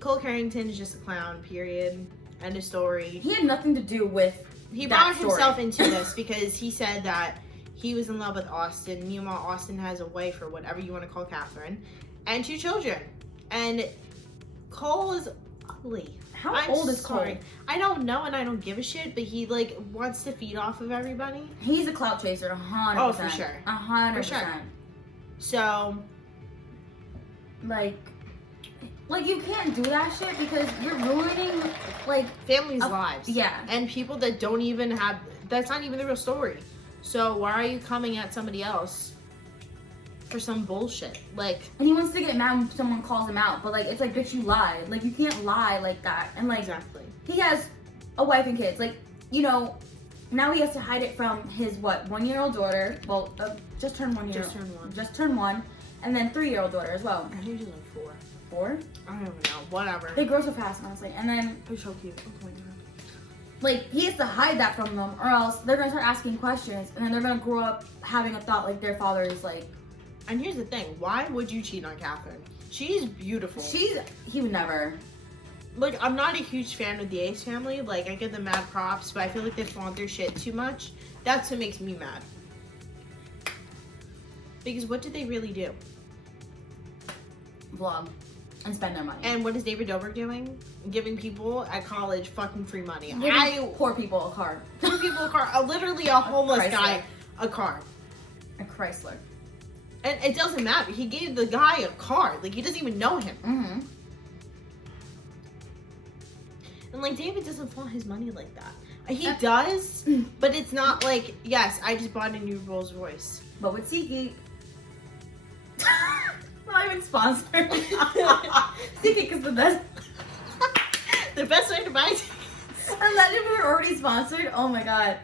Cole Carrington is just a clown, period. End of story. He had nothing to do with He brought himself into this because he said that he was in love with Austin. Meanwhile, Austin has a wife, or whatever you want to call Catherine, and 2 children. And Cole is ugly. How old is Cole? I don't know, and I don't give a shit, but he wants to feed off of everybody. He's a clout chaser, 100%. Oh, for sure. 100%. For sure. So, you can't do that shit because you're ruining, families' lives. Yeah. And people that don't even have, that's not even the real story. So why are you coming at somebody else for some bullshit? And he wants to get mad when someone calls him out, but it's bitch, you lied. You can't lie like that. And exactly. He has a wife and kids. Now he has to hide it from his 1-year-old daughter. Well, just turned 1 year. Just turned 1. And then 3-year-old daughter as well. I think she's 4. 4? I don't even know. Whatever. They grow so fast, honestly. And then they're so cute. Oh my god. He has to hide that from them, or else they're gonna start asking questions, and then they're gonna grow up having a thought their father is And here's the thing: why would you cheat on Catherine? She's beautiful. He would never. I'm not a huge fan of the Ace family. I give them mad props, but I feel like they flaunt their shit too much. That's what makes me mad. Because what did they really do? Vlog. And spend their money. And what is David Dobrik doing? Giving people at college fucking free money. Poor people a car. Poor people a car. Literally a homeless guy a car. A Chrysler. And it doesn't matter. He gave the guy a car. He doesn't even know him. Mm-hmm. And David doesn't flaunt his money like that. He does, but it's not yes, I just bought a new Rolls Royce. But with SeatGeek, we're not even sponsored. SeatGeek is the best. The best way to buy tickets. Imagine we were already sponsored. Oh my god.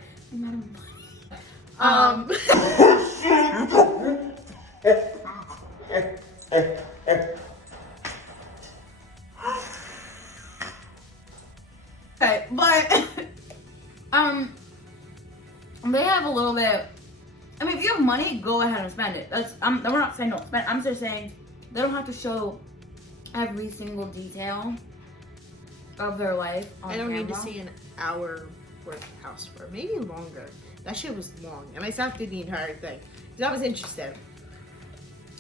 Okay, but they have a little bit. I mean, if you have money, go ahead and spend it. We're not saying don't spend. I'm just saying they don't have to show every single detail of their life on camera. Need to see an hour worth of house tour, maybe longer. That shit was long, and I sat through the entire thing because I was interested.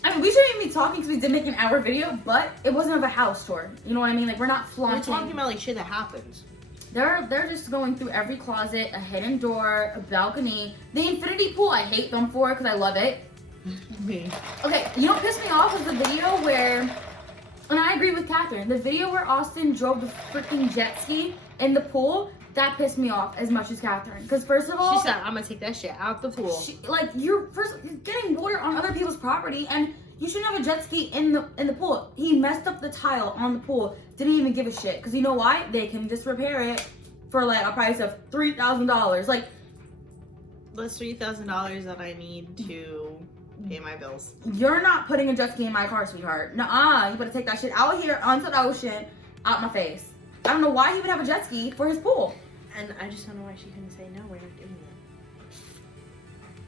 I mean, we shouldn't even be talking because we did make an hour video, but it wasn't of a house tour. You know what I mean? We're not flaunting. We're talking about shit that happens. They're just going through every closet, a hidden door, a balcony, the infinity pool. I hate them for because I love it. Me. Okay, you know what pissed me off is the video where, and I agree with Catherine, the video where Austin drove the freaking jet ski in the pool. That pissed me off as much as Catherine. Because first of all, she said, "I'm gonna take that shit out the pool." You're getting water on other people's property, and you shouldn't have a jet ski in the pool. He messed up the tile on the pool. Didn't even give a shit. Because you know why? They can just repair it for a price of $3,000. That's $3,000 that I need to pay my bills. You're not putting a jet ski in my car, sweetheart. Nuh-uh. You better take that shit out here onto the ocean, out my face. I don't know why he would have a jet ski for his pool. And I just don't know why she couldn't say, no, we're not doing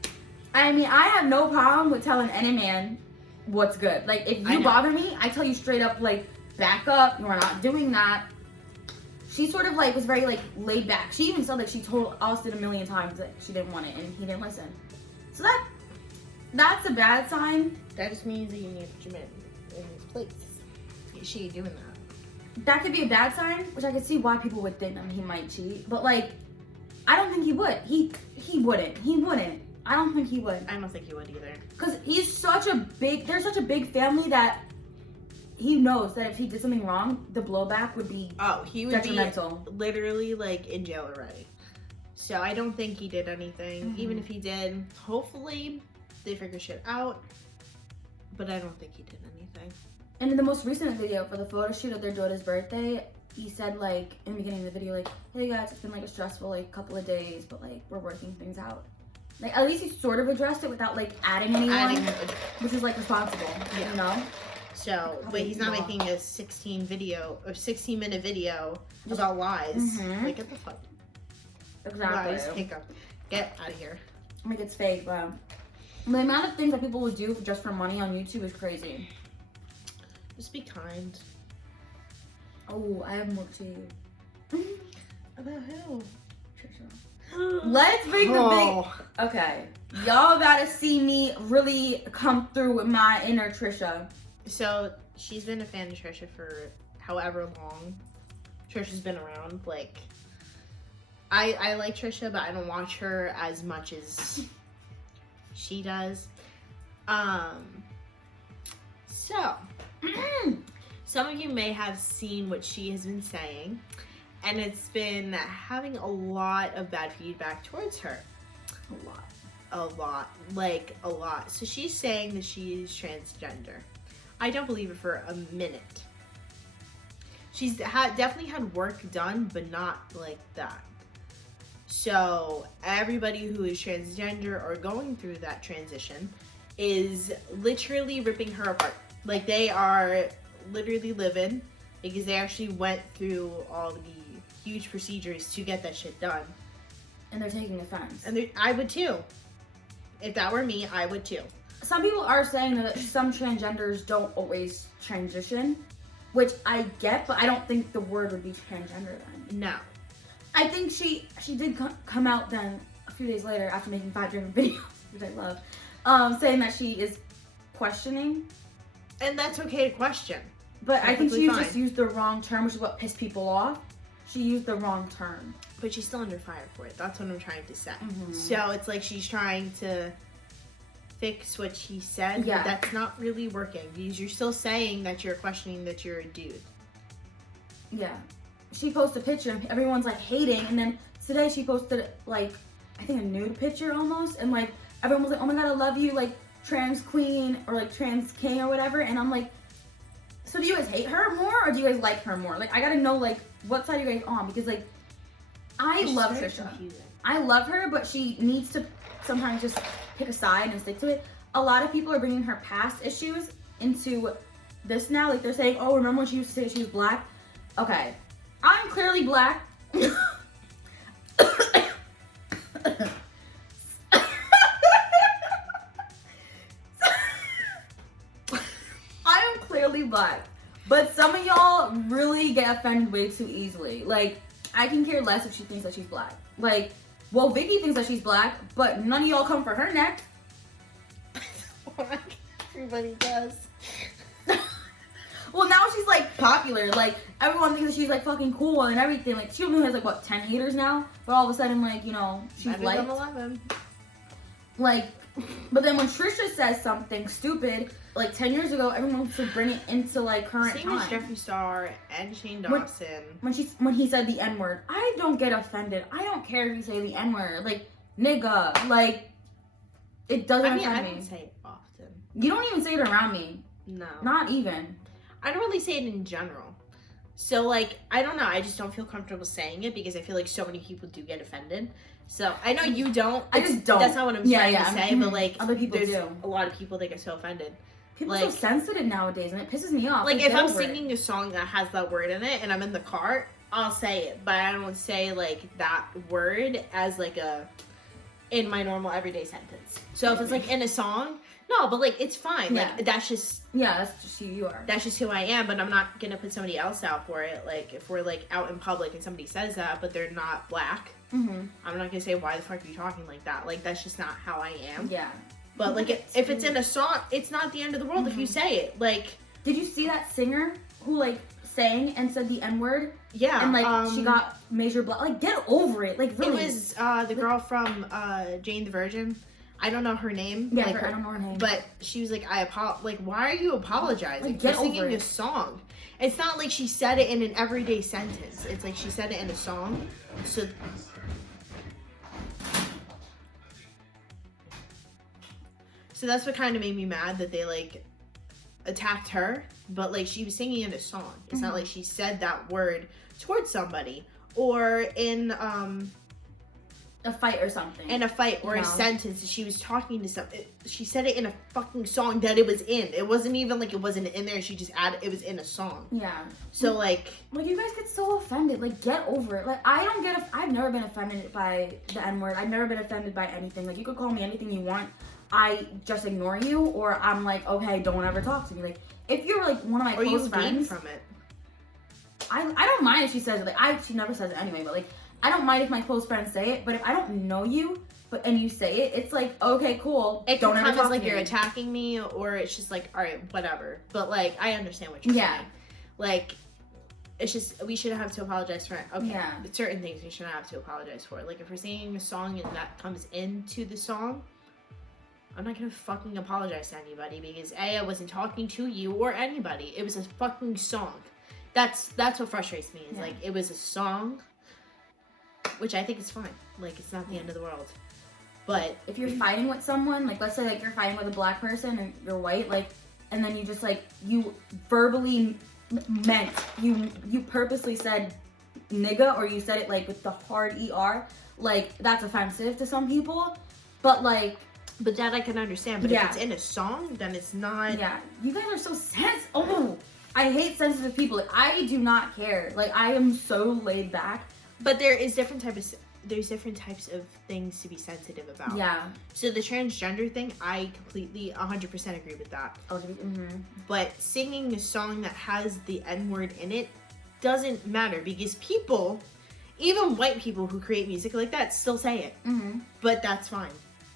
that. I mean, I have no problem with telling any man what's good. Like, if you bother me, I tell you straight up, like, back up. We're not doing that. She sort of, like, was very, like, laid back. She even said that she told Austin a million times that she didn't want it, and he didn't listen. So that's a bad sign. That just means that you need to put your man in his place. She ain't doing that. That could be a bad sign, which I could see why people would think that he might cheat. But, like, I don't think he would. He wouldn't. He wouldn't. I don't think he would. I don't think he would either. Because there's such a big family that he knows that if he did something wrong, the blowback would be he would detrimental. Be literally, like, in jail already. So I don't think he did anything. Mm-hmm. Even if he did, hopefully they figure shit out. But I don't think he did anything. And in the most recent video for the photo shoot of their daughter's birthday, he said, like, in the beginning of the video, like, hey guys, it's been, like, a stressful, like, couple of days, but, like, we're working things out. Like, at least he sort of addressed it without, like, adding anyone, which is, like, responsible, you know? So, but he's not making a 16-minute video about lies. Mm-hmm. Like, get the fuck. Exactly. Lies, hiccup. Get out of here. Like, it's fake, but the amount of things that people would do just for money on YouTube is crazy. Just be kind. Oh, I have more tea. About who? Let's bring the big... Okay. Y'all gotta see me really come through with my inner Trisha. So, she's been a fan of Trisha for however long. Trisha's been around. Like, I like Trisha, but I don't watch her as much as she does. So, some of you may have seen what she has been saying. And it's been having a lot of bad feedback towards her. A lot. Like, a lot. So she's saying that she is transgender. I don't believe it for a minute. She's definitely had work done, but not like that. So everybody who is transgender or going through that transition is literally ripping her apart. Like, they are literally living, because they actually went through all the huge procedures to get that shit done. And they're taking offense. And I would too. If that were me, I would too. Some people are saying that some transgenders don't always transition, which I get, but I don't think the word would be transgender then. No. I think she did come out then a few days later after making 5 different videos, which I love, saying that she is questioning. And that's okay to question. But I think she just used the wrong term, which is what pissed people off. She used the wrong term. But she's still under fire for it. That's what I'm trying to say. Mm-hmm. So it's like she's trying to fix what she said, but that's not really working, because you're still saying that you're questioning that you're a dude. Yeah. She posted a picture and everyone's like hating, and then today she posted like, I think a nude picture almost, and like everyone was like, oh my god, I love you, like trans queen or like trans king or whatever, and I'm like, so do you guys hate her more or do you guys like her more? Like, I gotta know like what side are you guys on, because like I love Trisha. I love her, but she needs to sometimes just pick a side and stick to it. A lot of people are bringing her past issues into this now. Like, they're saying, oh, remember when she used to say she was black? Okay, I'm clearly black. I am clearly black. But some of y'all really get offended way too easily. Like, I can care less if she thinks that she's black. Like, well, Vicky thinks that she's black, but none of y'all come for her neck. Everybody does. Well, now she's like popular. Like, everyone thinks that she's like fucking cool and everything. Like, she only has like what, 10 haters now, but all of a sudden, like, you know, she's liked. 11. Like, but then when Trisha says something stupid, like 10 years ago, everyone should bring it into like current Same time. as Jeffree Star and Shane Dawson. When he said the N-word, I don't get offended. I don't care if you say the N-word. Like, nigga, like, it doesn't offend I me. don't say it often. You don't even say it around me. No. Not even. I don't really say it in general. So, like, I don't know. I just don't feel comfortable saying it because I feel like so many people do get offended. So I know you don't. I just don't. That's not what I'm trying to say. But like, other people there's do. a lot of people that get so offended. People are so sensitive nowadays, and it pisses me off. Like if I'm singing a song that has that word in it, and I'm in the car, I'll say it, but I don't say like that word as like in my normal everyday sentence. So if it's like in a song, no, but like it's fine. Yeah. Like that's just who you are. That's just who I am. But I'm not gonna put somebody else out for it. Like if we're like out in public and somebody says that, but they're not black, I'm not gonna say why the fuck are you talking like that. Like that's just not how I am. Yeah. But like if it's in a song, it's not the end of the world if you say it. Like, did you see that singer who like sang and said the N-word? Yeah. And like she got major like get over it. Like really. It was the girl from Jane the Virgin. I don't know her name. Yeah, like I don't know her name. But she was like, like, why are you apologizing? Like, get You're singing over it. a song. It's not like she said it in an everyday sentence. It's like she said it in a song. So that's what kind of made me mad, that they like attacked her, but like she was singing in a song. It's not like she said that word towards somebody or in a fight or something. In a fight or a sentence. She was talking to she said it in a fucking song that it was in. It wasn't even like it wasn't in there. She just added it was in a song. Yeah. So like you guys get so offended. Like get over it. Like I've never been offended by the N-word. I've never been offended by anything. Like you could call me anything you want. I just ignore you, or I'm like, okay, don't ever talk to me. Like if you're like one of my close friends from it. I don't mind if she says it. Like she never says it anyway, but like I don't mind if my close friends say it, but if I don't know you, and you say it, it's like, okay, cool. It don't ever come as like you're attacking me, or it's just like, all right, whatever. But like, I understand what you're saying. Like, it's just we shouldn't have to apologize for it. Okay, yeah. Certain things we shouldn't have to apologize for. Like if we're singing a song and that comes into the song, I'm not gonna fucking apologize to anybody because A, I wasn't talking to you or anybody. It was a fucking song. That's what frustrates me. Is like it was a song. Which I think is fine. Like, it's not the end of the world. But if you're fighting with someone, like, let's say, like, you're fighting with a black person and you're white, like, and then you just, like, you verbally you purposely said nigga, or you said it, like, with the hard ER, like, that's offensive to some people. But, like... But that I can understand. But if it's in a song, then it's not... Yeah. You guys are so sensitive. Oh! I hate sensitive people. Like, I do not care. Like, I am so laid back. But there's different types of things to be sensitive about. Yeah. So the transgender thing, I completely 100% agree with that. But singing a song that has the N-word in it doesn't matter because people, even white people who create music like that, still say it. But that's fine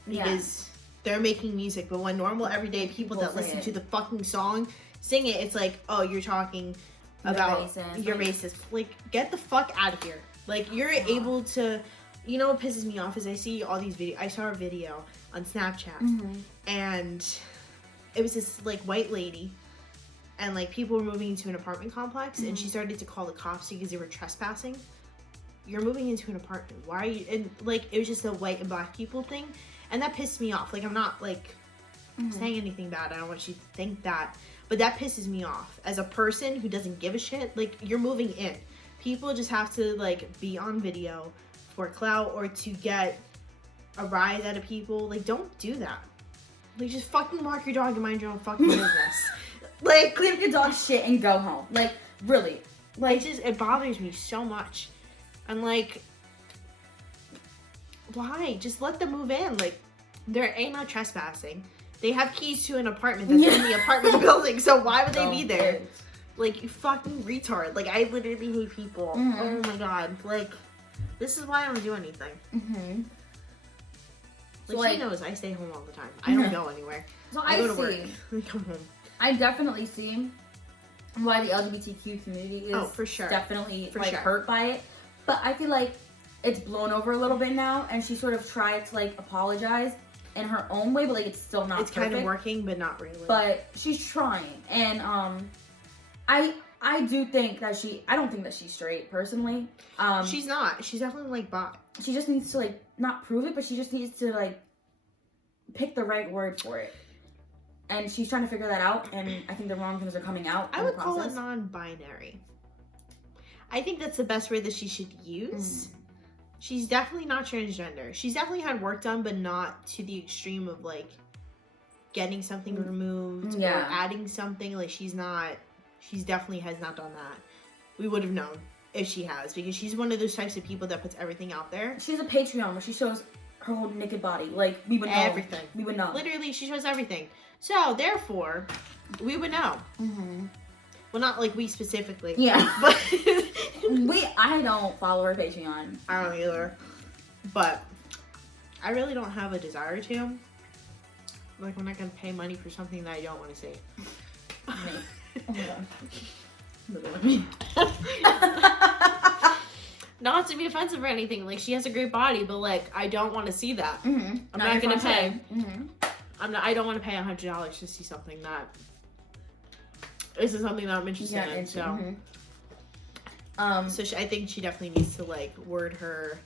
because they're making music. But when normal everyday people that listen to the fucking song sing it, it's like, oh, you're talking about you're racist. Like, get the fuck out of here. Like, you're able to, you know what pisses me off is I see all these videos. I saw a video on Snapchat, and it was this, like, white lady, and, like, people were moving into an apartment complex, and she started to call the cops because they were trespassing. You're moving into an apartment. Why are you, and, like, it was just a white and black people thing, and that pissed me off. Like, I'm not, like, saying anything bad. I don't want you to think that, but that pisses me off. As a person who doesn't give a shit, like, you're moving in. People just have to, like, be on video for clout or to get a rise out of people. Like, don't do that. Like, just fucking walk your dog and mind your own fucking business. Like, clean up your dog's shit and go home. Like, really. Like, it bothers me so much. I'm like, why? Just let them move in. Like, there ain't no trespassing. They have keys to an apartment that's in the apartment building, so why would they be there? Like, you fucking retard. Like, I literally hate people. Oh my god. Like, this is why I don't do anything. Like, she knows I stay home all the time. I don't go anywhere. So I go to work. I come home. I definitely see why the LGBTQ community is for sure. Definitely hurt by it. But I feel like it's blown over a little bit now, and she sort of tried to, like, apologize in her own way, but, like, it's still not perfect. It's kind of working, but not really. But she's trying. And, I do think that I don't think that she's straight, personally. She's not. She's definitely, like, bi. She just needs to, like, not prove it, but she just needs to, like, pick the right word for it. And she's trying to figure that out, and I think the wrong things are coming out. I would call it non-binary. I think that's the best word that she should use. She's definitely not transgender. She's definitely had work done, but not to the extreme of like getting something removed or adding something. Like she's definitely has not done that. We would have known if she has, because she's one of those types of people that puts everything out there. She's a Patreon where she shows her whole naked body. Like, we would know. Everything. We would know. Literally, she shows everything. So, therefore, we would know. Mm-hmm. Well, not like we specifically. Yeah. But I don't follow her Patreon. I don't either. But I really don't have a desire to. Like, I'm not going to pay money for something that I don't want to see. Me. Oh my god. Look at me. Not to be offensive or anything, like she has a great body, but like I don't want to see that. Mm-hmm. I'm not gonna pay. Mm-hmm. I don't want to pay $100 to see something that isn't something that I'm interested in. So, I think she definitely needs to like word her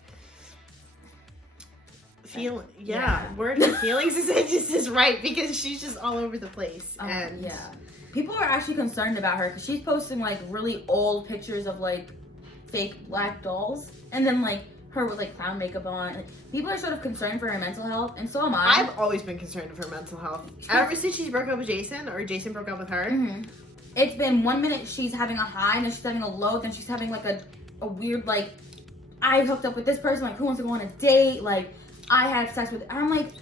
word her feelings is right, because she's just all over the place. And yeah. People are actually concerned about her because she's posting like really old pictures of like fake black dolls, and then like her with like clown makeup on. People are sort of concerned for her mental health, and so am I. I've always been concerned of her mental health. Ever since she broke up with Jason, or Jason broke up with her. Mm-hmm. It's been 1 minute she's having a high, and then she's having a low, then she's having like a weird like, I hooked up with this person, like who wants to go on a date, like I had sex with, and I'm like,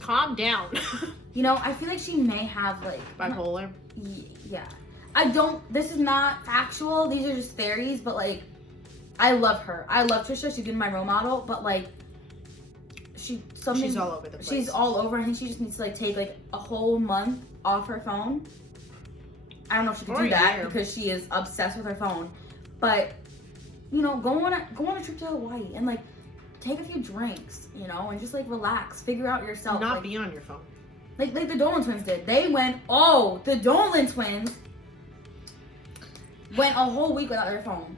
calm down. You know, I feel like she may have like bipolar. Yeah. This is not factual, these are just theories, but like, I love her. I love Trisha, she's been my role model, but like, she's all over the place. She's all over, I think she just needs to like take like a whole month off her phone. I don't know if she can do that because she is obsessed with her phone, but you know, go on a trip to Hawaii and like take a few drinks, you know, and just like relax, figure out yourself. Not like, be on your phone. Like the Dolan twins did. The Dolan twins went a whole week without their phone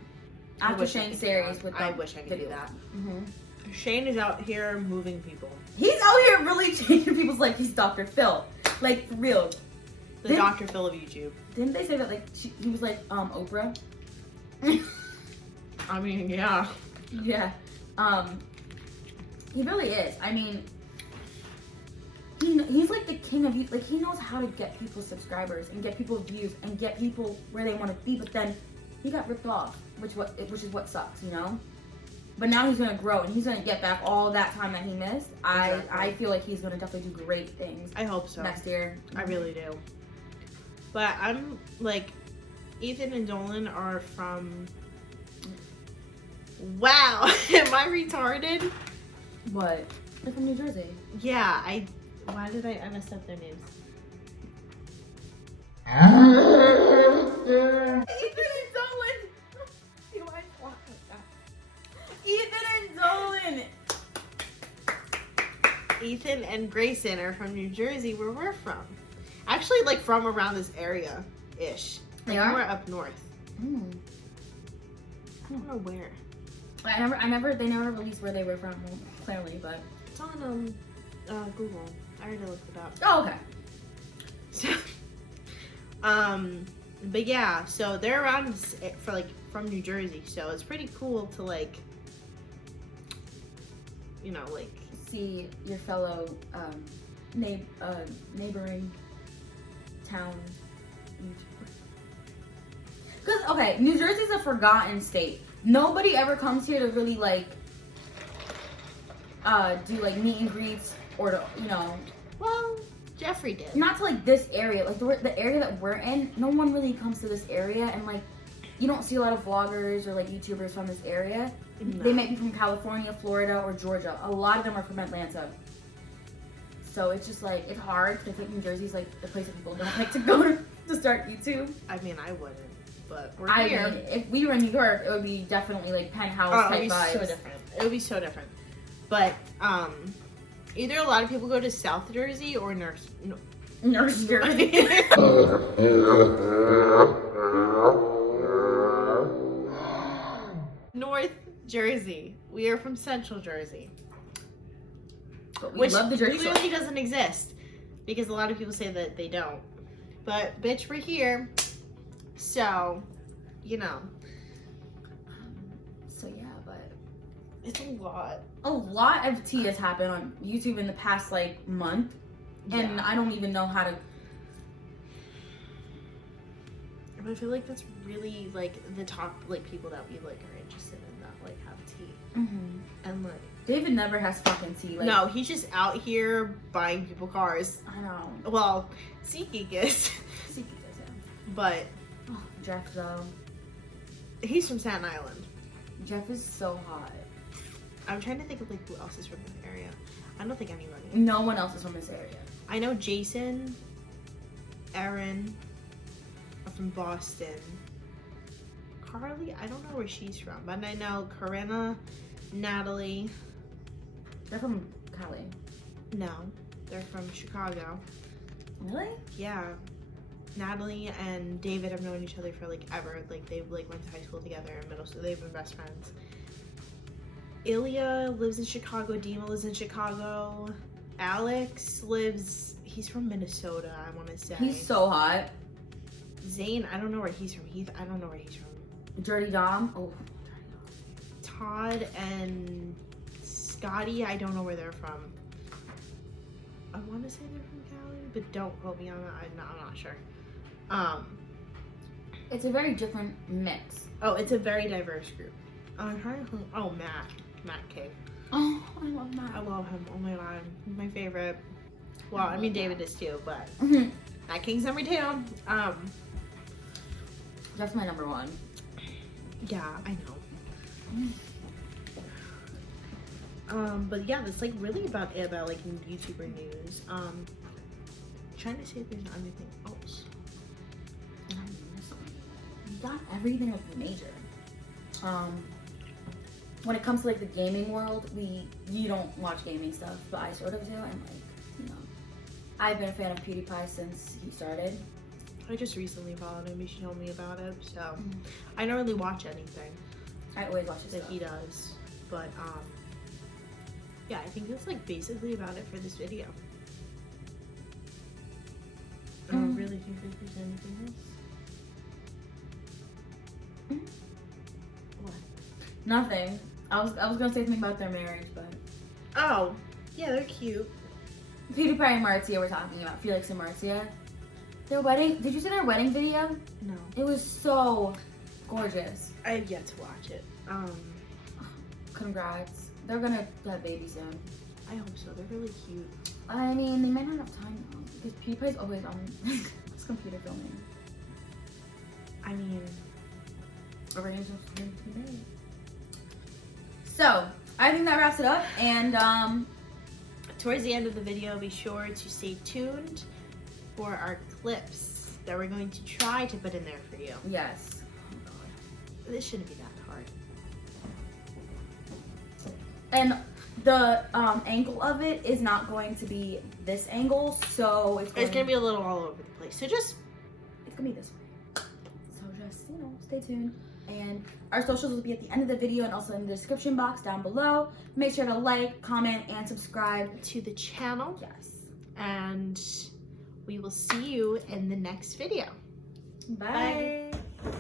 after Shane's series with I wish I could do that. Mm-hmm. Shane is out here moving people. He's out here really changing people's life. He's Dr. Phil, like for real. The Dr. Phil of YouTube. Didn't they say that like he was like Oprah? I mean, yeah. Yeah. He really is. I mean, he's like the king of YouTube. Like he knows how to get people subscribers and get people views and get people where they want to be. But then he got ripped off, which is what sucks, you know. But now he's gonna grow and he's gonna get back all that time that he missed. Exactly. I feel like he's gonna definitely do great things. I hope so. Next year. I really do. But I'm like, Ethan and Dolan are from. Wow, am I retarded? What? They're from New Jersey. Yeah, I messed up their names. Ethan and Dolan. Ethan and Dolan. Ethan and Grayson are from New Jersey, where we're from. Actually, like from around this area-ish. They are? We're up north. Mm. I don't know where. They never released where they were from, clearly, but it's on Google. I already looked it up. Oh, okay. So, but yeah, so they're around from New Jersey, so it's pretty cool to like, you know, like see your fellow neighboring town. Because okay, New Jersey's a forgotten state. Nobody ever comes here to really like do like meet and greets or to, you know. Well, Jeffrey did. Not to like this area, like the area that we're in. No one really comes to this area, and like you don't see a lot of vloggers or like YouTubers from this area. No. They might be from California, Florida, or Georgia. A lot of them are from Atlanta. So it's just like it's hard because I think New Jersey's like the place that people don't like to go to start YouTube. I mean, I wouldn't. But we're here. I mean, if we were in New York, it would be definitely like penthouse type vibes. So different. It would be so different. But either a lot of people go to South Jersey or North Jersey. North Jersey. We are from Central Jersey. But we love the Jersey clearly doesn't exist because a lot of people say that they don't. But bitch, we're here. So, you know. So yeah, but It's a lot. A lot of tea has happened on YouTube in the past like month, and Yeah. I don't even know how to. But I feel like that's really like the top like people that we like are interested in that like have tea. Mm-hmm. And like David never has fucking tea. Like, no, he's just out here buying people cars. I know. Well, SeatGeek is, Secret doesn't. but Oh, Jeff though. he's from Staten Island. Jeff is so hot. I'm trying to think of like who else is from this area. I don't think anybody. No one else is from this area. I know Jason, Erin are from Boston. Carly, I don't know where she's from, but I know Corinna, Natalie. They're from Cali. No, they're from Chicago. Really? Yeah. Natalie and David have known each other for like ever. Like they've like went to high school together in middle school. They've been best friends. Ilya lives in Chicago. Dima lives in Chicago. Alex lives. He's from Minnesota. I want to say. He's so hot. Zane. I don't know where he's from. I don't know where he's from. Dirty Dom. Oh. Todd and Scotty. I don't know where they're from. I want to say they're from Cali, but don't quote me on that. I'm not sure. It's a very different mix. Oh, it's a very diverse group. I'm trying to think. Oh, Matt King. Oh, I love I that. love him. Oh my god, he's my favorite. Well, I mean David is too, but Mm-hmm. Matt King's number 2. That's my number one. Yeah, I know. But yeah, that's like really about it about like YouTuber news. Trying to see if there's anything else. You got everything like major. When it comes to like the gaming world, you don't watch gaming stuff, but I sort of do. And like, you know, I've been a fan of PewDiePie since he started. I just recently followed him. She told me about it, so I don't really watch anything I always watch his that stuff. he does. But yeah, I think that's like basically about it for this video. I don't really think that there's anything else. What? Nothing. I was gonna say something about their marriage, but Oh, yeah, they're cute. PewDiePie and Marcia were talking about Felix and Marcia. Their wedding. Did you see their wedding video? No, It was so gorgeous. I have yet to watch it. Congrats. They're gonna have babies soon. I hope so. They're really cute. I mean, they might not have time though, because PewDiePie's always on his computer filming. I mean, Arrangements for him to be married. So, I think that wraps it up, and towards the end of the video, be sure to stay tuned for our clips that we're going to try to put in there for you. yes. This shouldn't be that hard. And the angle of it is not going to be this angle, so it's It's gonna be a little all over the place. So just it's gonna be this way. So just, you know, stay tuned. And our socials will be at the end of the video and also in the description box down below. Make sure to like, comment, and subscribe. to the channel, Yes. and we will see you in the next video. Bye. Bye.